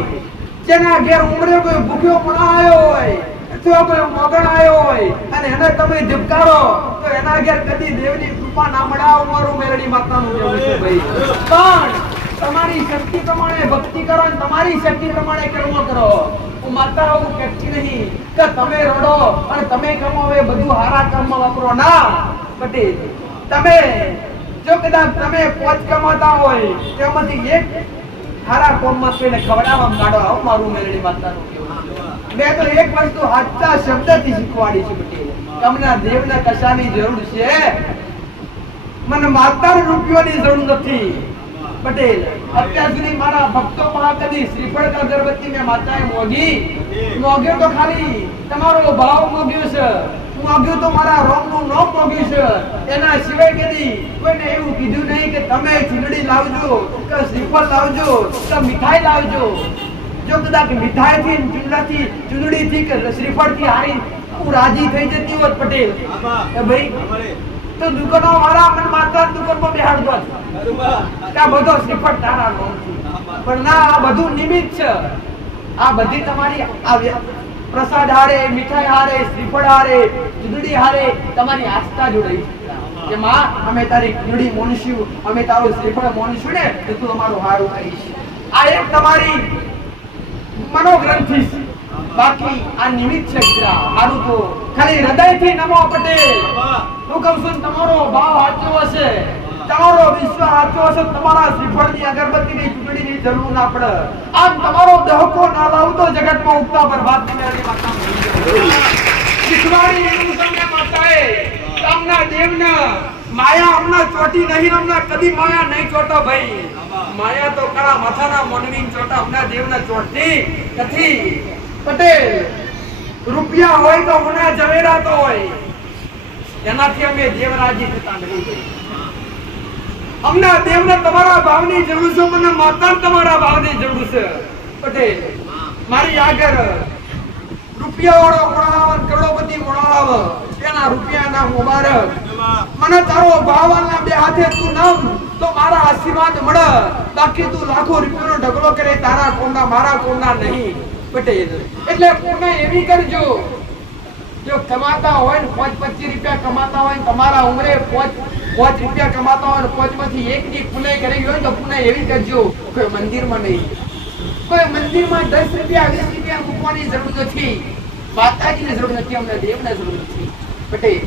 જેના ઘેર ઉમરે કોઈ ભૂખ્યો પણ આવ્યો હોય અથવા કોઈ મોગણ આવ્યો હોય અને એને તમે ધબકારો તો એના ઘેર કદી દેવની કૃપા ના મળાવ. મારું મેલડી માતાનું કહેવું છે ભાઈ. પણ તમારી શક્તિ પ્રમાણે ભક્તિ કરો અને તમારી શક્તિ પ્રમાણે કર્મ કરો. હું માતા આવું કહેતી નહીં કે તમે રડો અને તમે કમાવો એ બધું હારા કર્મ વાપરો. ના પટેલ, તમે જો કદાચ તમે પોચ કમાતા હોય તેમાંથી એક હારા કોમમાં કોઈને ખવડાવવા કાઢો. આવું મારું મેલડી માતાનું કહેવું. મેં તો એક વસ્તુ હાચા શબ્દથી શીખવાડી છે પટેલ. તમને દેવને કશાની જરૂર છે, મને માતાના રૂપિયાની જરૂર નથી પટેલ. અત્યાર સુધી મારા ભક્તો પાસે કદી શ્રીફળ કે અગરબત્તી મેં માતાએ મોગ્યો તો ખાલી તમારો ભાવ મોગ્યો છે, મોગ્યો તો મારા રોમનું નામ મોગ્યું છે. એના સિવાય કદી કોઈને એવું કીધું નહીં કે તમે ચૂંદડી લાવજો કે શ્રીફળ લાવજો કે મીઠાઈ લાવજો. જો કદાચ મીઠાઈથી, ચૂંદડાથી, ચૂંદડીથી કે શ્રીફળથી હારી હું રાજી થઈ જતી હોત પટેલ એ ભાઈ તો દુકાનો વાળા મને માતા દુકાનમાં બેહાડતો કે બધો શ્રીફળ તારા નામથી. પણ ના, આ બધું નિમિત્ત છે. આ બધી તમારી પ્રસાદ હારે, મીઠાઈ હારે, શ્રીફળ હારે, ચૂંદડી હારે તમારી આસ્થા જોડાઈ કે માં અમે તારી ચૂંદડી મોનશું, અમે તારું શ્રીફળ મોનશું ને તો તું અમારું હારું કરીશ. આ એક તમારી મનોગ્રંથિ છે. બાકી આ નિમિત્ત છે. મારું તો ખાલી હૃદયથી નમો પટેલ. હું કહું છું તમારો ભાવ સાચો હશે, તમારો વિશ્વાસ સાચો હશે, તમારા શ્રીફળની અગરબત્તીની ચૂંટણીની જરૂર ના પડે. આમ તમારો દહકો ના લાવતો જગતમાં ઉગતા બરબાદ થનારી માતા શીખવાડી એનું તમને માતાએ તમને દેવને માયા હમણાં ચોટી નહીં, હમણાં કદી માયા નહીં ચોટો ભાઈ. માયા તો કળા માથાના મોનવી ચોટા, હમણાં દેવને ચોટતી નથી પટેલ. રૂપિયા હોય તો મને ઝવેરાતો હોય એનાથી અમે દેવરાજી થતા નહીં. અમને દેવને તમારા ભાવની જરૂર છે, મને માતા તમારા ભાવની જરૂર છે પટેલ. મારી આગળ રૂપિયા વાળો મળાવ, કરોડપતિ મળાવ, એના રૂપિયાના મુબારક. મને તારો ભાવના બે હાથે તું નામ તો મારા આશીર્વાદ મળે. બાકી તું લાખો રૂપિયાનો ઢગલો કરે તારા કોના મારા કોના નહીં પટેલ. એટલે પુણ્ય એવી કરજો જો કમાતા હોય ને 25 રૂપિયા કમાતા હોય ને તમારા ઉંમરે 5 રૂપિયા કમાતા હોય ને 5 માંથી એકની પુનાઈ કરી હોય તો પુનાઈ એવી કરજો કોઈ મંદિરમાં નહીં, કોઈ મંદિરમાં 10 રૂપિયા 20 રૂપિયા મૂકવાની જરૂર નથી, માતાજીની જરૂર નથી, અમને દેવની જરૂર નથી. પટેલ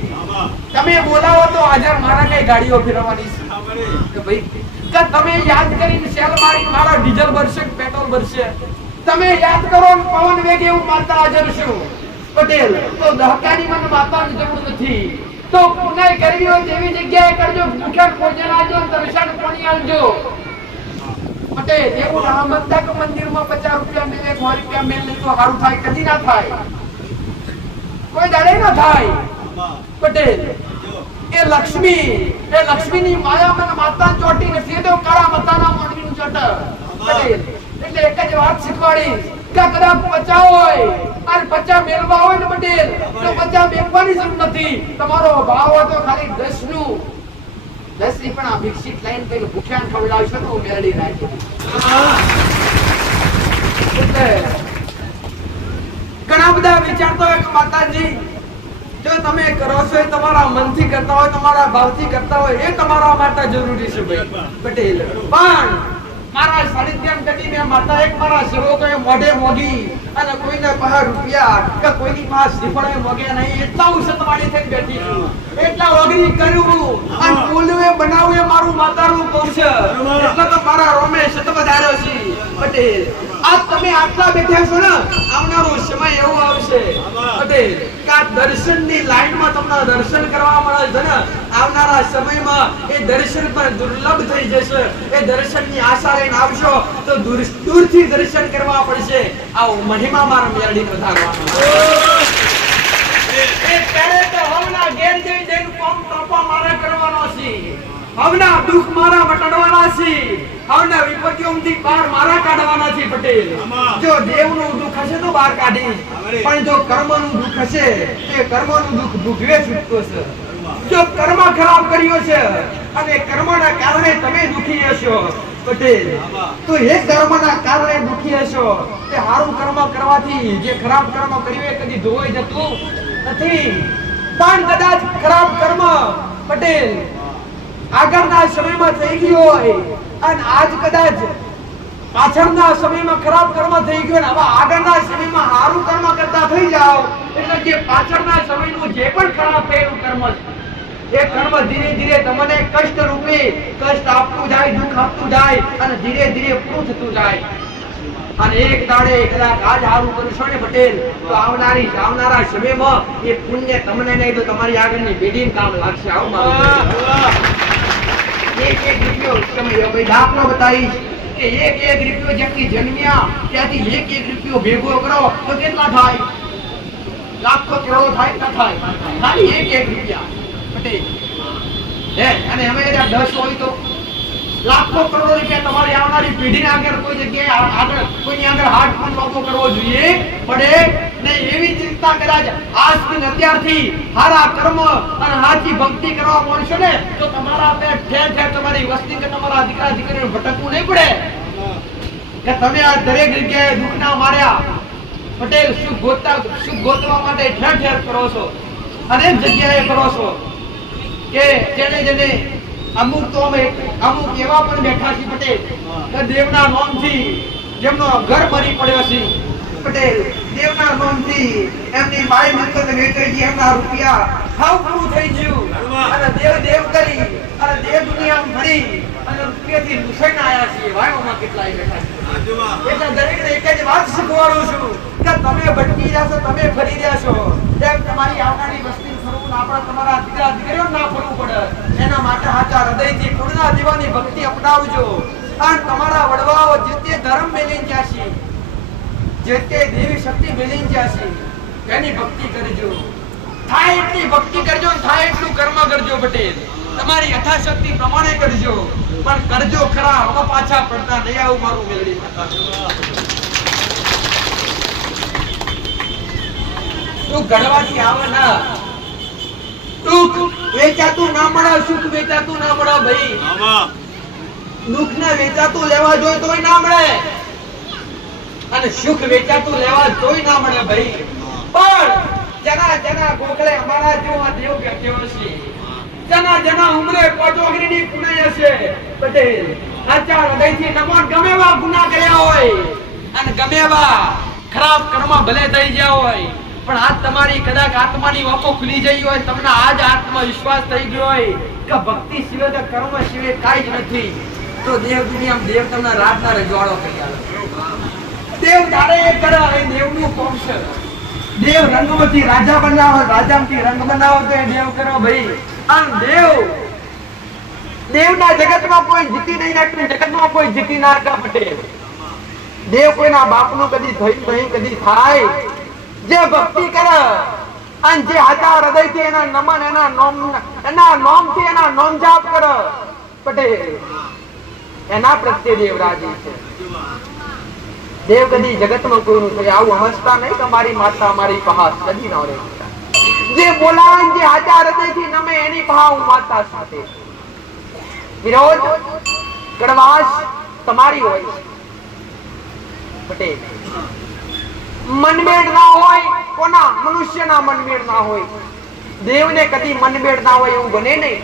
તમે બોલાવો તો હાજર, મારા કઈ ગાડીઓ ફેરવવાની છે ભાઈ કે તમે યાદ કરીને સેલ મારી મારા ડીઝલ ભરશે પેટ્રોલ ભરશે, તમે યાદ કરો ને પવન વેગે એવું માતા હાજર છું. પટેલ તો દહકાની મને માતાની જરૂર નથી, તો પુનાઈ કરવી હોય તેવી જગ્યાએ કરજો, ભૂખ્યા ભોજન આલજો, દર્શન પાણી આલજો. પટેલ એવું ના માનતા કે મંદિરમાં 50 રૂપિયા મેલે 100 રૂપિયા મેલે તો સારું થાય, કદી ના થાય, કોઈ દાડે ના થાય. પટેલ એ લક્ષ્મીની માયા મને માતા ચોટી નથી, તો કાળા માતાના મોઢીનું ચોટ. પટેલ એટલે એક જ વાત શીખવાડી કે કદાચ 50 હોય અને 50 મેળવા હોય ને પટેલ તો 50 મેળવાની જરૂર નથી, તમારો ભાવ હોય તો ખાલી 10 નું 10 ની પણ આ ભિક્ષિત લાઈન કઈ ભૂખ્યાને ખવડાવશો તો મેળડી રાખી. ઘણા બધા વિચારતો હોય કે માતાજી જો તમે કરો છો એ તમારા મનથી કરતા હોય, તમારા ભાવથી કરતા હોય, એ તમારા માટે જરૂરી છે ભાઈ. પટેલ પણ મારા સાનિધ્યમ કદી મે માતા એક મારા સેવકોએ મોઢે મોગી અને કોઈને 50 રૂપિયા કે કોઈની પાસે શ્રીફળે મોગે નહીં, એટલા ઉસતવાળી થઈ બેઠી છું, એટલા વગરી કર્યું અને બોલવે બનાવવે મારું માતાનું કૌશલ, એટલે તો મારા રોમે સત વધાર્યો છે. પટેલ આ તમે આટલા બેઠા છો ને, આવનારો સમય એવો આવશે પટેલ કે આ દર્શનની લાઈનમાં તમને દર્શન કરવા મળે છે ને, આવનારા સમયમાં એ દર્શન પણ દુર્લભ થઈ જશે. એ દર્શનની આશા લઈને આવશો તો દૂરથી દર્શન કરવા પડશે. આવો મહિમા મારા મેરડી વધારવાનો. એ ત્યારે તો હવના ઘેર જઈ જઈને કોમ તપા મારા કરવાનો છે, હવના દુઃખ મારા મટાડવાના છે, હવના વિપત્તિઓમાંથી બહાર મારા કાઢવાના છે. પટેલ જો દેવનું દુઃખ હશે તો બહાર કાઢી, પણ જો કર્મનું દુઃખ હશે તે કર્મનું દુઃખ ભોગવે છૂટતો છે. જો કર્મ ખરાબ કર્યો છે અને કર્મના કારણે તમે દુખી હશો પટેલ, તો એ કર્મના કારણે દુખી હશો, તે સારું કર્મ કરવાથી જે ખરાબ કર્મ કર્યું એ કદી ધોવાઈ જતું નથી. પણ કદાચ ખરાબ કર્મ પટેલ આગળના સમયમાં થઈ ગયો હોય અને આજ કદાચ પાછળના સમયમાં ખરાબ કર્મ થઈ ગયો ને હવે આગળના સમયમાં સારું કર્મ કરતા થઈ જાઓ, એટલે જે પાછળના સમયનું જે પણ ખરાબ થયેલું કર્મ છે એ કર્મ ધીરે ધીરે તમને કષ્ટ રૂપે કષ્ટ આપતું જાય, દુઃખ આપતું જાય અને ધીરે ધીરે પૂરું થતું જાય. અને એક દાડે કદાચ આજ સારું કરશો ને પટેલ તો આવનારા સમયમાં એ પુણ્ય તમને નહીં તો તમારી આગળની પેઢીને કામ લાગશે. આવું એક રૂપિયો તમે ભાઈ દાખલો બતાવીશ કે એક રૂપિયો જ્યાંથી જન્મ્યા ત્યાંથી એક રૂપિયો ભેગો કરો તો કેટલા થાય? લાખો કરોડો થાય ના થાય? ખાલી એક રૂપિયા પટેલ હે. અને અમે 10 હોય તો લાખો કરોડો રૂપિયા તમારી આવનારી પેઢીને આગળ કોઈ જગ્યાએ આગળ કોઈની આગળ હાથ પણ લોગો કરવો જોઈએ પડે ને. એવી ચિંતા કદાચ આજથી અત્યારથી સારા કર્મ અને સાચી ભક્તિ કરવા મળશો ને તો તમારા ઠેર ઠેર તમારી વસ્તી કે તમારા દીકરા દીકરીને ભટકવું નહીં પડે કે તમે આ દરેક જગ્યાએ દુઃખના માર્યા પટેલ સુખ ગોતવા માટે ઠેર ઠેર કરો છો, અનેક જગ્યાએ કરો છો કે જેને અમુક એવા પણ બેઠા છે પટેલ કે દેવના નામથી જેમનો ઘર મરી પડ્યો છે પટેલ, દેવના નામથી એમની માય મિલકત વેચાઈ એમના રૂપિયા હાવ પૂરું થઈ ગયું અને દેવ કરી અને દેવ દુનિયામાં ફરી અને રૂપિયાથી નુકસાન આયા છે. વાયોમાં કેટલાય બેઠા છે. એટલે દરેકને એક જ વાત શીખવાડું છું કે તમે ભટકી રહ્યા છો, તમે ફરી રહ્યા છો, જેમ તમારી આવનારી વસ્તી ફરવું આપણે તમારા દીકરા દીકરીઓ ના ફરવું પડે એના માટે સાચા હૃદયથી પૂર્ણા દીવાની ભક્તિ અપનાવજો. અને તમારા વડવાઓ જે તે ધર્મ મેલીને ગયા છે, જે તે દેવી શક્તિ મેલીને ગયા છે એની ભક્તિ કરજો. થાય એટલી ભક્તિ કરજો, થાય એટલું કર્મ કરજો પટેલ. તમારી યથાશક્તિ પ્રમાણે કરજો, પણ કરજો ખરા, હવે પાછા પડતા નહીં. આવું મારું મેળવી માતા. તું ગણવાથી આવે ના, દુઃખ વેચાતું ના મળે, સુખ વેચાતું ના મળે ભાઈ. દુઃખ ને વેચાતું લેવા જોઈએ તોય ના મળે અને સુખ વેચાતું લેવા તોય ના મળે ભાઈ. પણ જના ગોખલે અમારા જેવો દેવ બેઠ્યો છે. જના ઉમરે કોચોગરીની પુનાય હશે પટેલ. આચાર હૃદયથી નમો ગમે એવા ગુનાહ કર્યા હોય અને ગમે એવા ખરાબ કર્મ ભલે થઈ ગયા હોય, પણ આજ તમારી કદાચ આત્માની વાકો ખુલી જઈ હોય, તમને આજ આત્મવિશ્વાસ થઈ ગયો હોય કે ભક્તિ સિવાય કે કર્મ સિવાય કાંઈ જ નથી, તો દેવ દુનિયામાં દેવ તમને રાતના રજવાડો કરી આલે. દેવ દાડે કરે એ દેવનું કોમ છે. દેવ રંગમાંથી રાજા બનાવો, રાજામાંથી રંગ બનાવો તો એ દેવ કરો ભાઈ. અને દેવના જગતમાં કોઈ જીતી નહીં નાખતું, જગતમાં કોઈ જીતી ના શકે પટેલ. દેવ કોઈના બાપનું કદી થયું નહીં, કદી થાય. જે ભક્તિ કરે અને જે હાથા હૃદયથી એના નમન એના નોમથી એના નોમ જાપ કરે પટેલ, એના પ્રત્યે દેવ રાજી છે. દેવ કદી જગતમાં કોઈનું થાય આવું સમજતા નહીં કે મારી માતા મારી પહાસ કદી ના રહે. જે બોલાવે જે હાથા હૃદયથી નમે એની પહા હું માતા સાથે. વિરોધ કડવાશ તમારી હોય પટેલ. મનમેળ ના હોય કોના? મનુષ્યના મનમેળ ના હોય. દેવને કદી મનમેળ ના હોય એવું બને નહીં.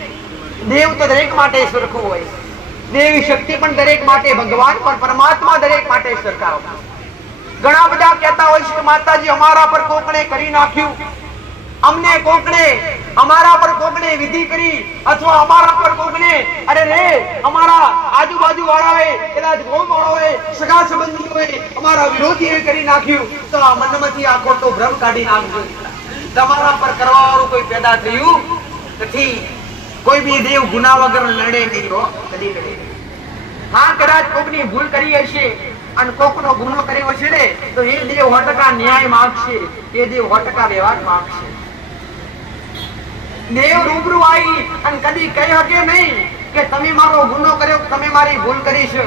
દેવ તો દરેક માટે સરખું હોય. દેવી શક્તિ પણ દરેક માટે, ભગવાન પણ પરમાત્મા દરેક માટે સરખા હોય. ઘણા બધા કહેતા હોય છે કે માતાજી અમારા પર કોકણે કરી નાખ્યું, અમને કોકણે અમારા પર કોકણે વિધિ કરી, અથવા અમારા પર કોકણે અરે રે અમારા આજુબાજુ વાળાએ કદાચ ગોમ વાળાએ સગા સંબંધીઓએ અમારા વિરોધીએ કરી નાખ્યું, તો આ મનમાંથી આ ખોટો ભ્રમ કાઢી નાખજો. તમારા પર કરવા વાળું કોઈ પેદા થયું નથી. કોઈ બી દેવ ગુના વગર લડે નહીં હો, કદી લડે નહીં. હા, કદાચ કોકની ભૂલ કરી હશે અને કોકનો ગુનો કર્યો હશે ને, તો એ દેવ 100% ન્યાય માંગશે, એ દેવ 100% વ્યવહાર માંગશે. દેવ રૂબરૂ આવી અને કદી કહી શકે નહીં કે તમે મારો ગુનો કર્યો, તમે મારી ભૂલ કરી છે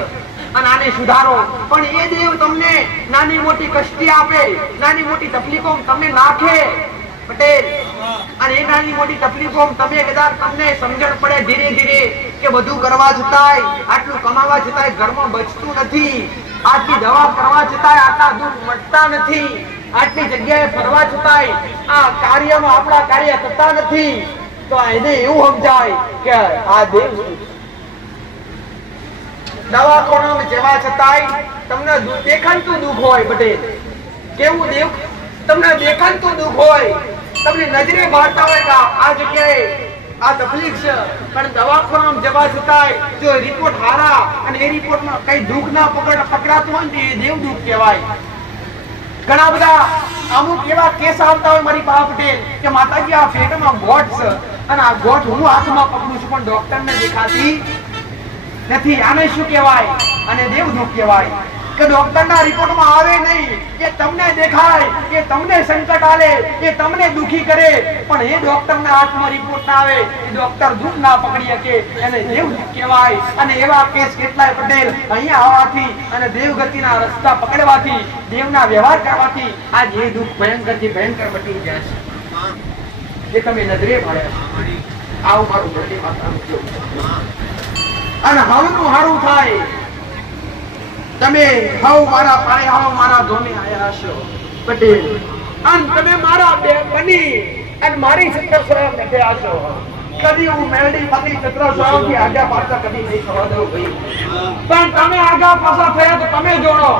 અને આને સુધારો. પણ એ દેવ તમને નાની મોટી કષ્ટી આપે, નાની મોટી તકલીફો તમને નાખે પટેલ. અને એ નાની મોટી તકલીફો તમે કદાચ તમને સમજણ પડે ધીરે ધીરે કે બધું કરવા છતાંય, આટલું કમાવા છતાંય ઘરમાં બચતું નથી, આટલી દવા કરવા છતાંય આટલા દુઃખ મટતા નથી, આટલી જગ્યાએ ફરવા છતાંય આ કાર્યમાં આપણા કાર્ય થતા નથી, તો એને એવું સમજાય કે આ દેવ દવાખાનામાં જવા છતાંય તમને દેખાતું દુઃખ હોય પટેલ. કેવું દેવ? તમને દેખાતું દુઃખ હોય, તમને નજરે મારતા હોય કે આ જગ્યાએ આ તકલીફ છે, પણ દવાખાનામાં જવા છતાંય જો રિપોર્ટ હારા અને એ રિપોર્ટમાં કઈ દુઃખ ના પકડાતું હોય ને, એ દેવ દુઃખ કહેવાય. ઘણા બધા અમુક એવા કેસ આવતા હોય મારી બા પટેલ કે માતાજી આ પેટમાં ગોઠ છે અને આ ગોઠ હું હાથમાં પકડું છું પણ ડોક્ટરને દેખાતી નથી. આને શું કહેવાય? અને દેવ દુઃખ કહેવાય. કે ડોક્ટરના રિપોર્ટમાં આવે નહીં, કે તમને દેખાય, કે તમને સંકટ આલે, કે તમને દુખી કરે, પણ એ ડોક્ટરના હાથમાં રિપોર્ટ ના આવે, એ ડોક્ટર દુઃખ ના પકડી શકે, એને દેવ દુઃખ કહેવાય. અને એવા કેસ કેટલાય પટેલ અહીંયા આવવાથી અને દેવગતિના રસ્તા પકડવાથી, દેવના વ્યવહાર કરવાથી આ જે દુઃખ ભયંકરથી ભયંકર મટી જાય છે. એ તમે નજરે ભાળ્યા છે. આવું મારું ધરતી માતાનું કેવું. અને હવનું હારું થાય. તમે હવ મારા પાળે આવો, મારા ધોમે આયા હશો પટેલ, અને તમે મારા બે બની અને મારી છત્રસરામ બેઠા હશો. કદી હું મેલડી માંથી છત્રસરામથી આગા પાછા કદી નહીં થવા દઉં ભાઈ. પણ તમે આગા પાછા થયા તો તમે જોડો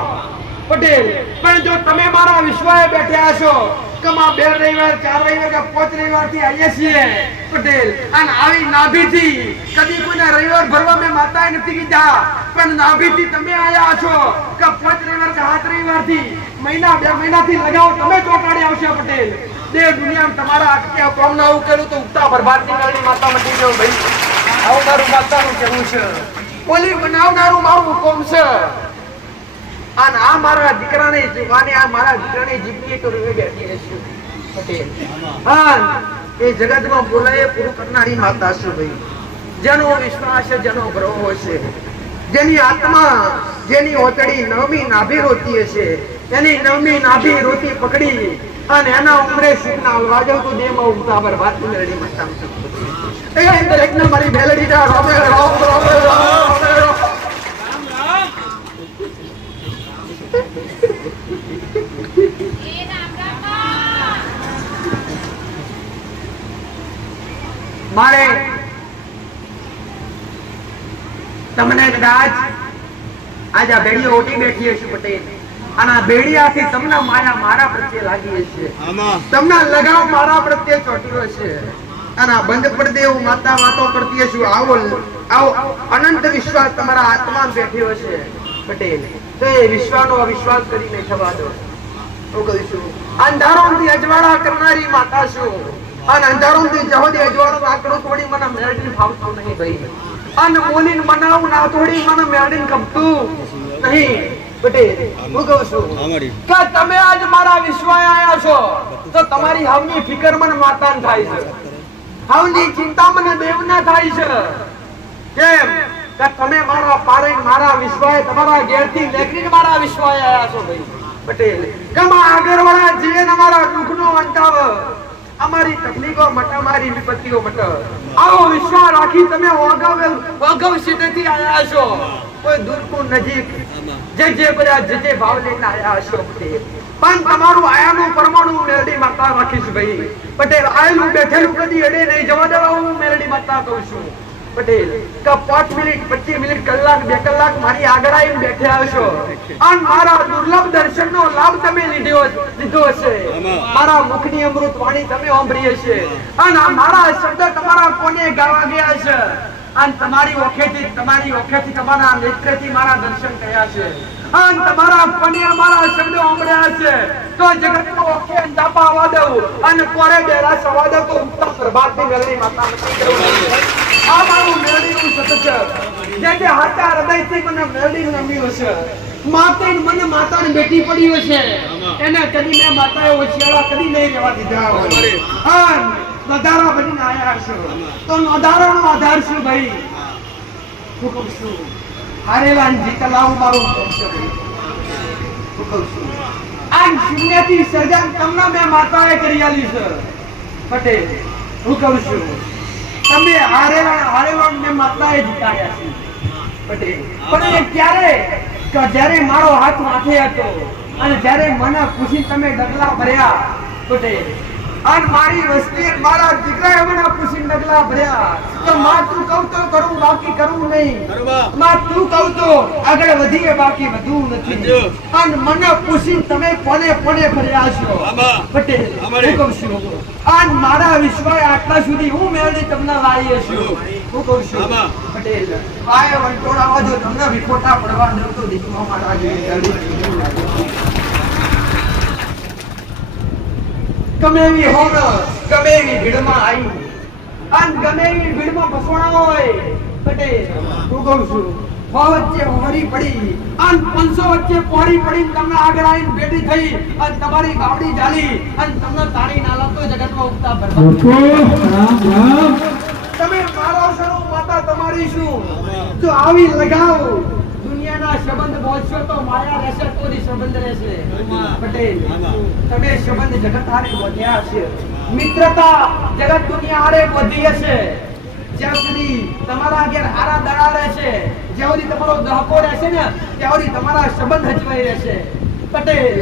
પટેલ. પણ જો તમે મારા વિશ્વાએ બેઠા હશો કે માં 2 રવિવાર 4 રવિવાર કે 5 રવિવાર થી આવીએ છીએ પટેલ, અને આવી નાભીથી કદી કોઈના રવિવાર ભરવા મેં માતાએ નથી કીધા, પણ નાભીથી તમે આયા છો કે 5 રવિવાર કે 7 રવિવાર થી મહિના 2 મહિનાથી લગાવો તમે ચોટાડી આવશે પટેલ. દેવ દુનિયામાં તમારા અટક્યા કોમ ના આવું કર્યું તો ઉગતા ભરભાતની મેળની માતા મટી ગયો ભાઈ. આવું મારું માતાનું કહેવું છે. બોલી બનાવનારું મારું કોમ છે. અને આ મારા દીકરાને જીવાને, આ મારા દીકરાને જીવની તો રૂવે બેઠી રહેશે પટેલ. હા, એ જગતમાં બોલાય પૂરું કરનારી માતા છે ભાઈ. જેનો વિશ્વાસ છે, જેનો ગ્રહ છે, જેની આત્મા, જેની ઓતડી નવમી નાભી રોતી હશે, એની નવમી નાભી રોતી પકડી અને એના ઉમરે સુખના વાજવ તો દેમાં ઉગતા પર વાત મેળડી માતા એ અંદર એકને મારી મેલડી જા રોમે રોમ રોમે રોમે તમને કદાચ આજ આ બેડીઓ ઓટી બેઠી હશે પટેલ, અને આ બેડીયાથી તમને માયા મારા પ્રત્યે લાગી હશે, તમને લગાવ મારા પ્રત્યે ચોટ્યો હશે, અને આ બંધ પડદે એવું માતા વાતો કરતી હશે. આવો અનંત વિશ્વાસ તમારા આત્મા બેઠ્યો હશે પટેલ, તો એ વિશ્વાનો અવિશ્વાસ કરીને થવા દો. હું કહીશું અંધારોથી અજવાળા કરનારી માતા છું, અને અંધારોથી જહોદી અજવાળો આંકડો તોડી મને મેળવી ફાવતો નહીં ભાઈ, અને મોલીન મનાવું ના તોડી મને મેળવીને ગમતું નહીં પટેલ. હું કહું છું કે તમે આજ મારા વિશ્વાય આયા છો તો તમારી હાવની ફિકર મને માતાને થાય છે, હાવની ચિંતા મને દેવને થાય છે. કેમ કે તમે મારા પારે મારા વિશ્વાય તમારા ઘેરથી લેખરીને મારા વિશ્વાય આયા છો ભાઈ પટેલ. કમા આગળવાળા જીવન અમારા દુઃખનો અંતાવ, અમારી તકલીફો મટ, અમારી વિપત્તિઓ મટ. આવો વિશ્વાસ રાખી તમે ઓગવ સીધેથી આયા છો, કોઈ દૂરકું નજીક જે ભાવ લઈને આયા છો પટેલ. પણ તમારું આયાનું પરમાણુ મેરડી માતા રાખીશ ભાઈ પટેલ. આયેલું બેઠેલું કદી અડે નહીં જવા દેવા હું મેરડી માતા કહું છું પટેલ. કે 5 મિનિટ 25 મિનિટ કલાક 2 કલાક મારી આગળ આવીને બેઠ્યા છો, અને મારા દુર્લભ દર્શનનો લાભ તમે લીધો હશે, મારા મુખની અમૃત વાણી તમે સાંભળી હશે, અને મારા શબ્દ તમારા કોને ગાવા ગયા છે, અને તમારી ઓખેથી તમારા નેત્રથી મારા દર્શન કર્યા છે, અને તમારા કોને મારા શબ્દો સાંભળ્યા છે. તો જગતનો ઓખે જાપા આવવા દઉં અને કોરે ડેરા સવા દઉં તો ઉત્તમ પ્રભાતની મેળવી માતા નથી કરવાની. આ મારું મેળવીનું સતત જે હાથા હૃદયથી મને મેળવી નમ્યું છે, માતાને મને માતાને બેટી પડ્યું છે, એને કદી મેં માતાએ ઓછિયાળા કદી નહીં રહેવા દીધા હોય. નદારા બનીને આયા છો તો નદારાનો આધાર શું ભાઈ? હું કહું છું હારેલા જીતલાવું મારું કામ છે ભાઈ. હું કહું છું આ શૂન્યથી સર્જન તમને મેં માતાએ કરી આલી છે પટેલ. હું કહું છું તમે હારેલા મેં માતાએ જીતાડ્યા છે પટેલ. પણ એ ક્યારે કે જ્યારે મારો હાથ માથે હતો, અને જ્યારે મને પૂછી તમે ડગલા ભર્યા પટેલ, અને મારી વસ્તી મારા દીકરાએ મને પૂછી ડગલા ભર્યા, તો માં તું કહું તો કરું બાકી કરવું નહીં, માં તું કહું તો આગળ વધીએ બાકી વધવું નથી, અને મને પૂછી તમે કોને ફર્યા છો પટેલ. હું કહું છું અને મારા વિશ્વાય આટલા સુધી હું મેળવી તમને લાવી છું. હું કહું છું પટેલ આય વંટોળાવા જો તમને વિખોટા પડવા દઉં તો દીકરો મારા જેવી ગમે એવી હોમ ગમે એવી ભીડમાં આવી, અને ગમે એવી ભીડમાં ફસવાના હોય પટેલ. હું કહું છું વચ્ચે હોરી પડી અને 500 વચ્ચે પોરી પડી તમને આગળ આવીને બેઠી થઈ, અને તમારી ગાવડી જાલી અને તમને તાળી ના લાગતો જગતમાં ઉગતા બરબાદ. તમે મારો છો માતા તમારી શું? જો આવી લગાવ દુનિયાના સંબંધ બોલશો તો માયા રહેશે, કોઈ સંબંધ રહેશે પટેલ. તમે સંબંધ જગત હારે વધ્યા છે, મિત્રતા જગત દુનિયા હારે વધી હશે. જ્યાં સુધી તમારા ઘેર હારા દડા રહેશે, જ્યાં સુધી તમારો દહકો રહેશે ને ત્યાં સુધી તમારા સંબંધ હચવાઈ રહેશે પટેલ.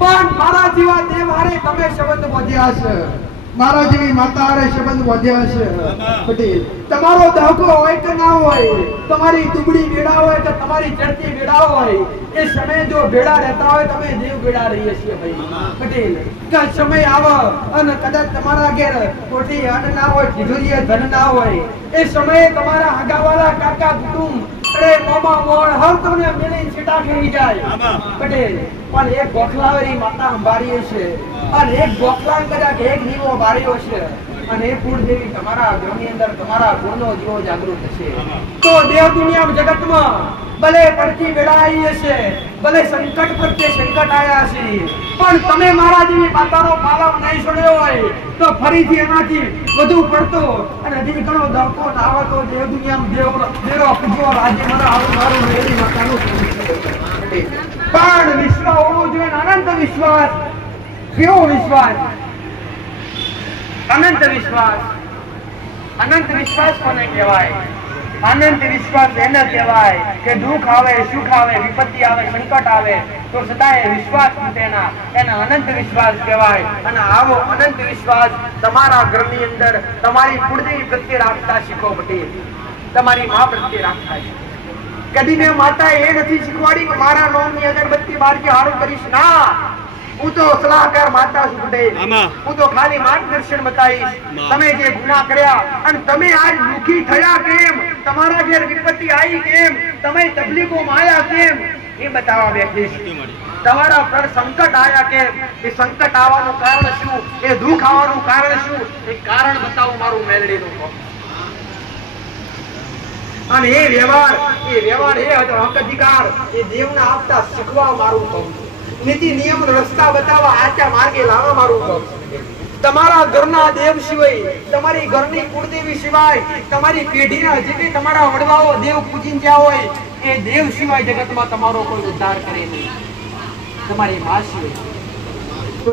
પણ મારા જેવા દેવ હારે તમે સંબંધ વધ્યા છે, મારા જેવી માતા હારે સંબંધ વધ્યા છે પટેલ. તમારો દહકો હોય કે ના હોય, તમારી દુબળી વેડા હોય કે તમારી ચડતી વેડા હોય, એ સમય જો ભેડા રહેતા હોય તમે દેવ ભેડા રહીએ છીએ ભાઈ પટેલ. કે સમય આવે અને કદાચ તમારા ઘેર કોઠી અન્ન ના હોય, તિજોરીએ ધન ના હોય, એ સમયે તમારા હગાવાળા કાકા કુટુંબ અરે મોમા મોણ હર તમને મેલી છીટા કરી જાય પટેલ. પણ એક ગોખલાવેરી માતા અંબારી છે, અને એક ગોખલા કદાચ એક દીવો બાળ્યો છે, અને એ કુળ દેવી તમારા ઘરની અંદર તમારા ગુણનો દીવો જાગૃત છે. તો દેવ દુનિયા જગતમાં ભલે પડતી વેળા આવી હશે, ભલે સંકટ પ્રત્યે સંકટ આવ્યા છે, પણ તમે મારા જેવી માતાનો પાલવ નહીં છોડ્યો હોય તો ફરીથી એનાથી વધુ પડતો અને હજી ઘણો દહકો આવે તો દેવ દુનિયામાં દેવો પૂજ્યો રાજ્ય મારું મેળી માતાનું પણ વિશ્વાસ હોવો જોઈએ, અનંત વિશ્વાસ. કેવો વિશ્વાસ? અનંત વિશ્વાસ. અનંત વિશ્વાસ કોને કહેવાય? અનંત વિશ્વાસ એને કહેવાય કે દુઃખ આવે, સુખ આવે, વિપત્તિ આવે, સંકટ આવે તો છતાંય વિશ્વાસ તૂટેના, એને અનંત વિશ્વાસ કહેવાય. અને આવો અનંત વિશ્વાસ તમારા ઘરની અંદર તમારી કુળદેવી પ્રત્યે રાખતા શીખો પટેલ, તમારી મા પ્રત્યે રાખતા શીખો. કદી મેં માતા એ નથી શીખવાડી કે મારા નામની અગરબત્તી બાર કે હારું કરીશ ના. હું તો સલાહકાર માતા છું પટેલ. હું તો ખાલી માર્ગદર્શન બતાવીશ. તમે જે ગુનાહ કર્યા અને તમે આજ દુખી થયા કેમ, તમારા ઘેર વિપત્તિ આવી કેમ, તમે તકલીફોમાં આવ્યા કેમ એ બતાવવા બેઠીશ. તમારા પર સંકટ આવ્યા કેમ, એ સંકટ આવવાનું કારણ શું, એ દુઃખ આવવાનું કારણ શું, એ કારણ બતાવો મારું મેલડીનું કહો. અને એ વ્યવહાર એ હક અધિકાર એ દેવના આપતા શીખવા મારું કહું છું. નીતિ નિયમ રસ્તા બતાવવા આચા માર્ગે લાવવા મારું કહું છું. તમારા ઘરના દેવ સિવાય, તમારી ઘરની કુળદેવી સિવાય, તમારી પેઢીના જે બી તમારા વડવાઓ દેવ પૂજીને જ્યાં હોય એ દેવ સિવાય જગતમાં તમારો કોઈ ઉદ્ધાર કરે નહીં. તમારી માં સિવાય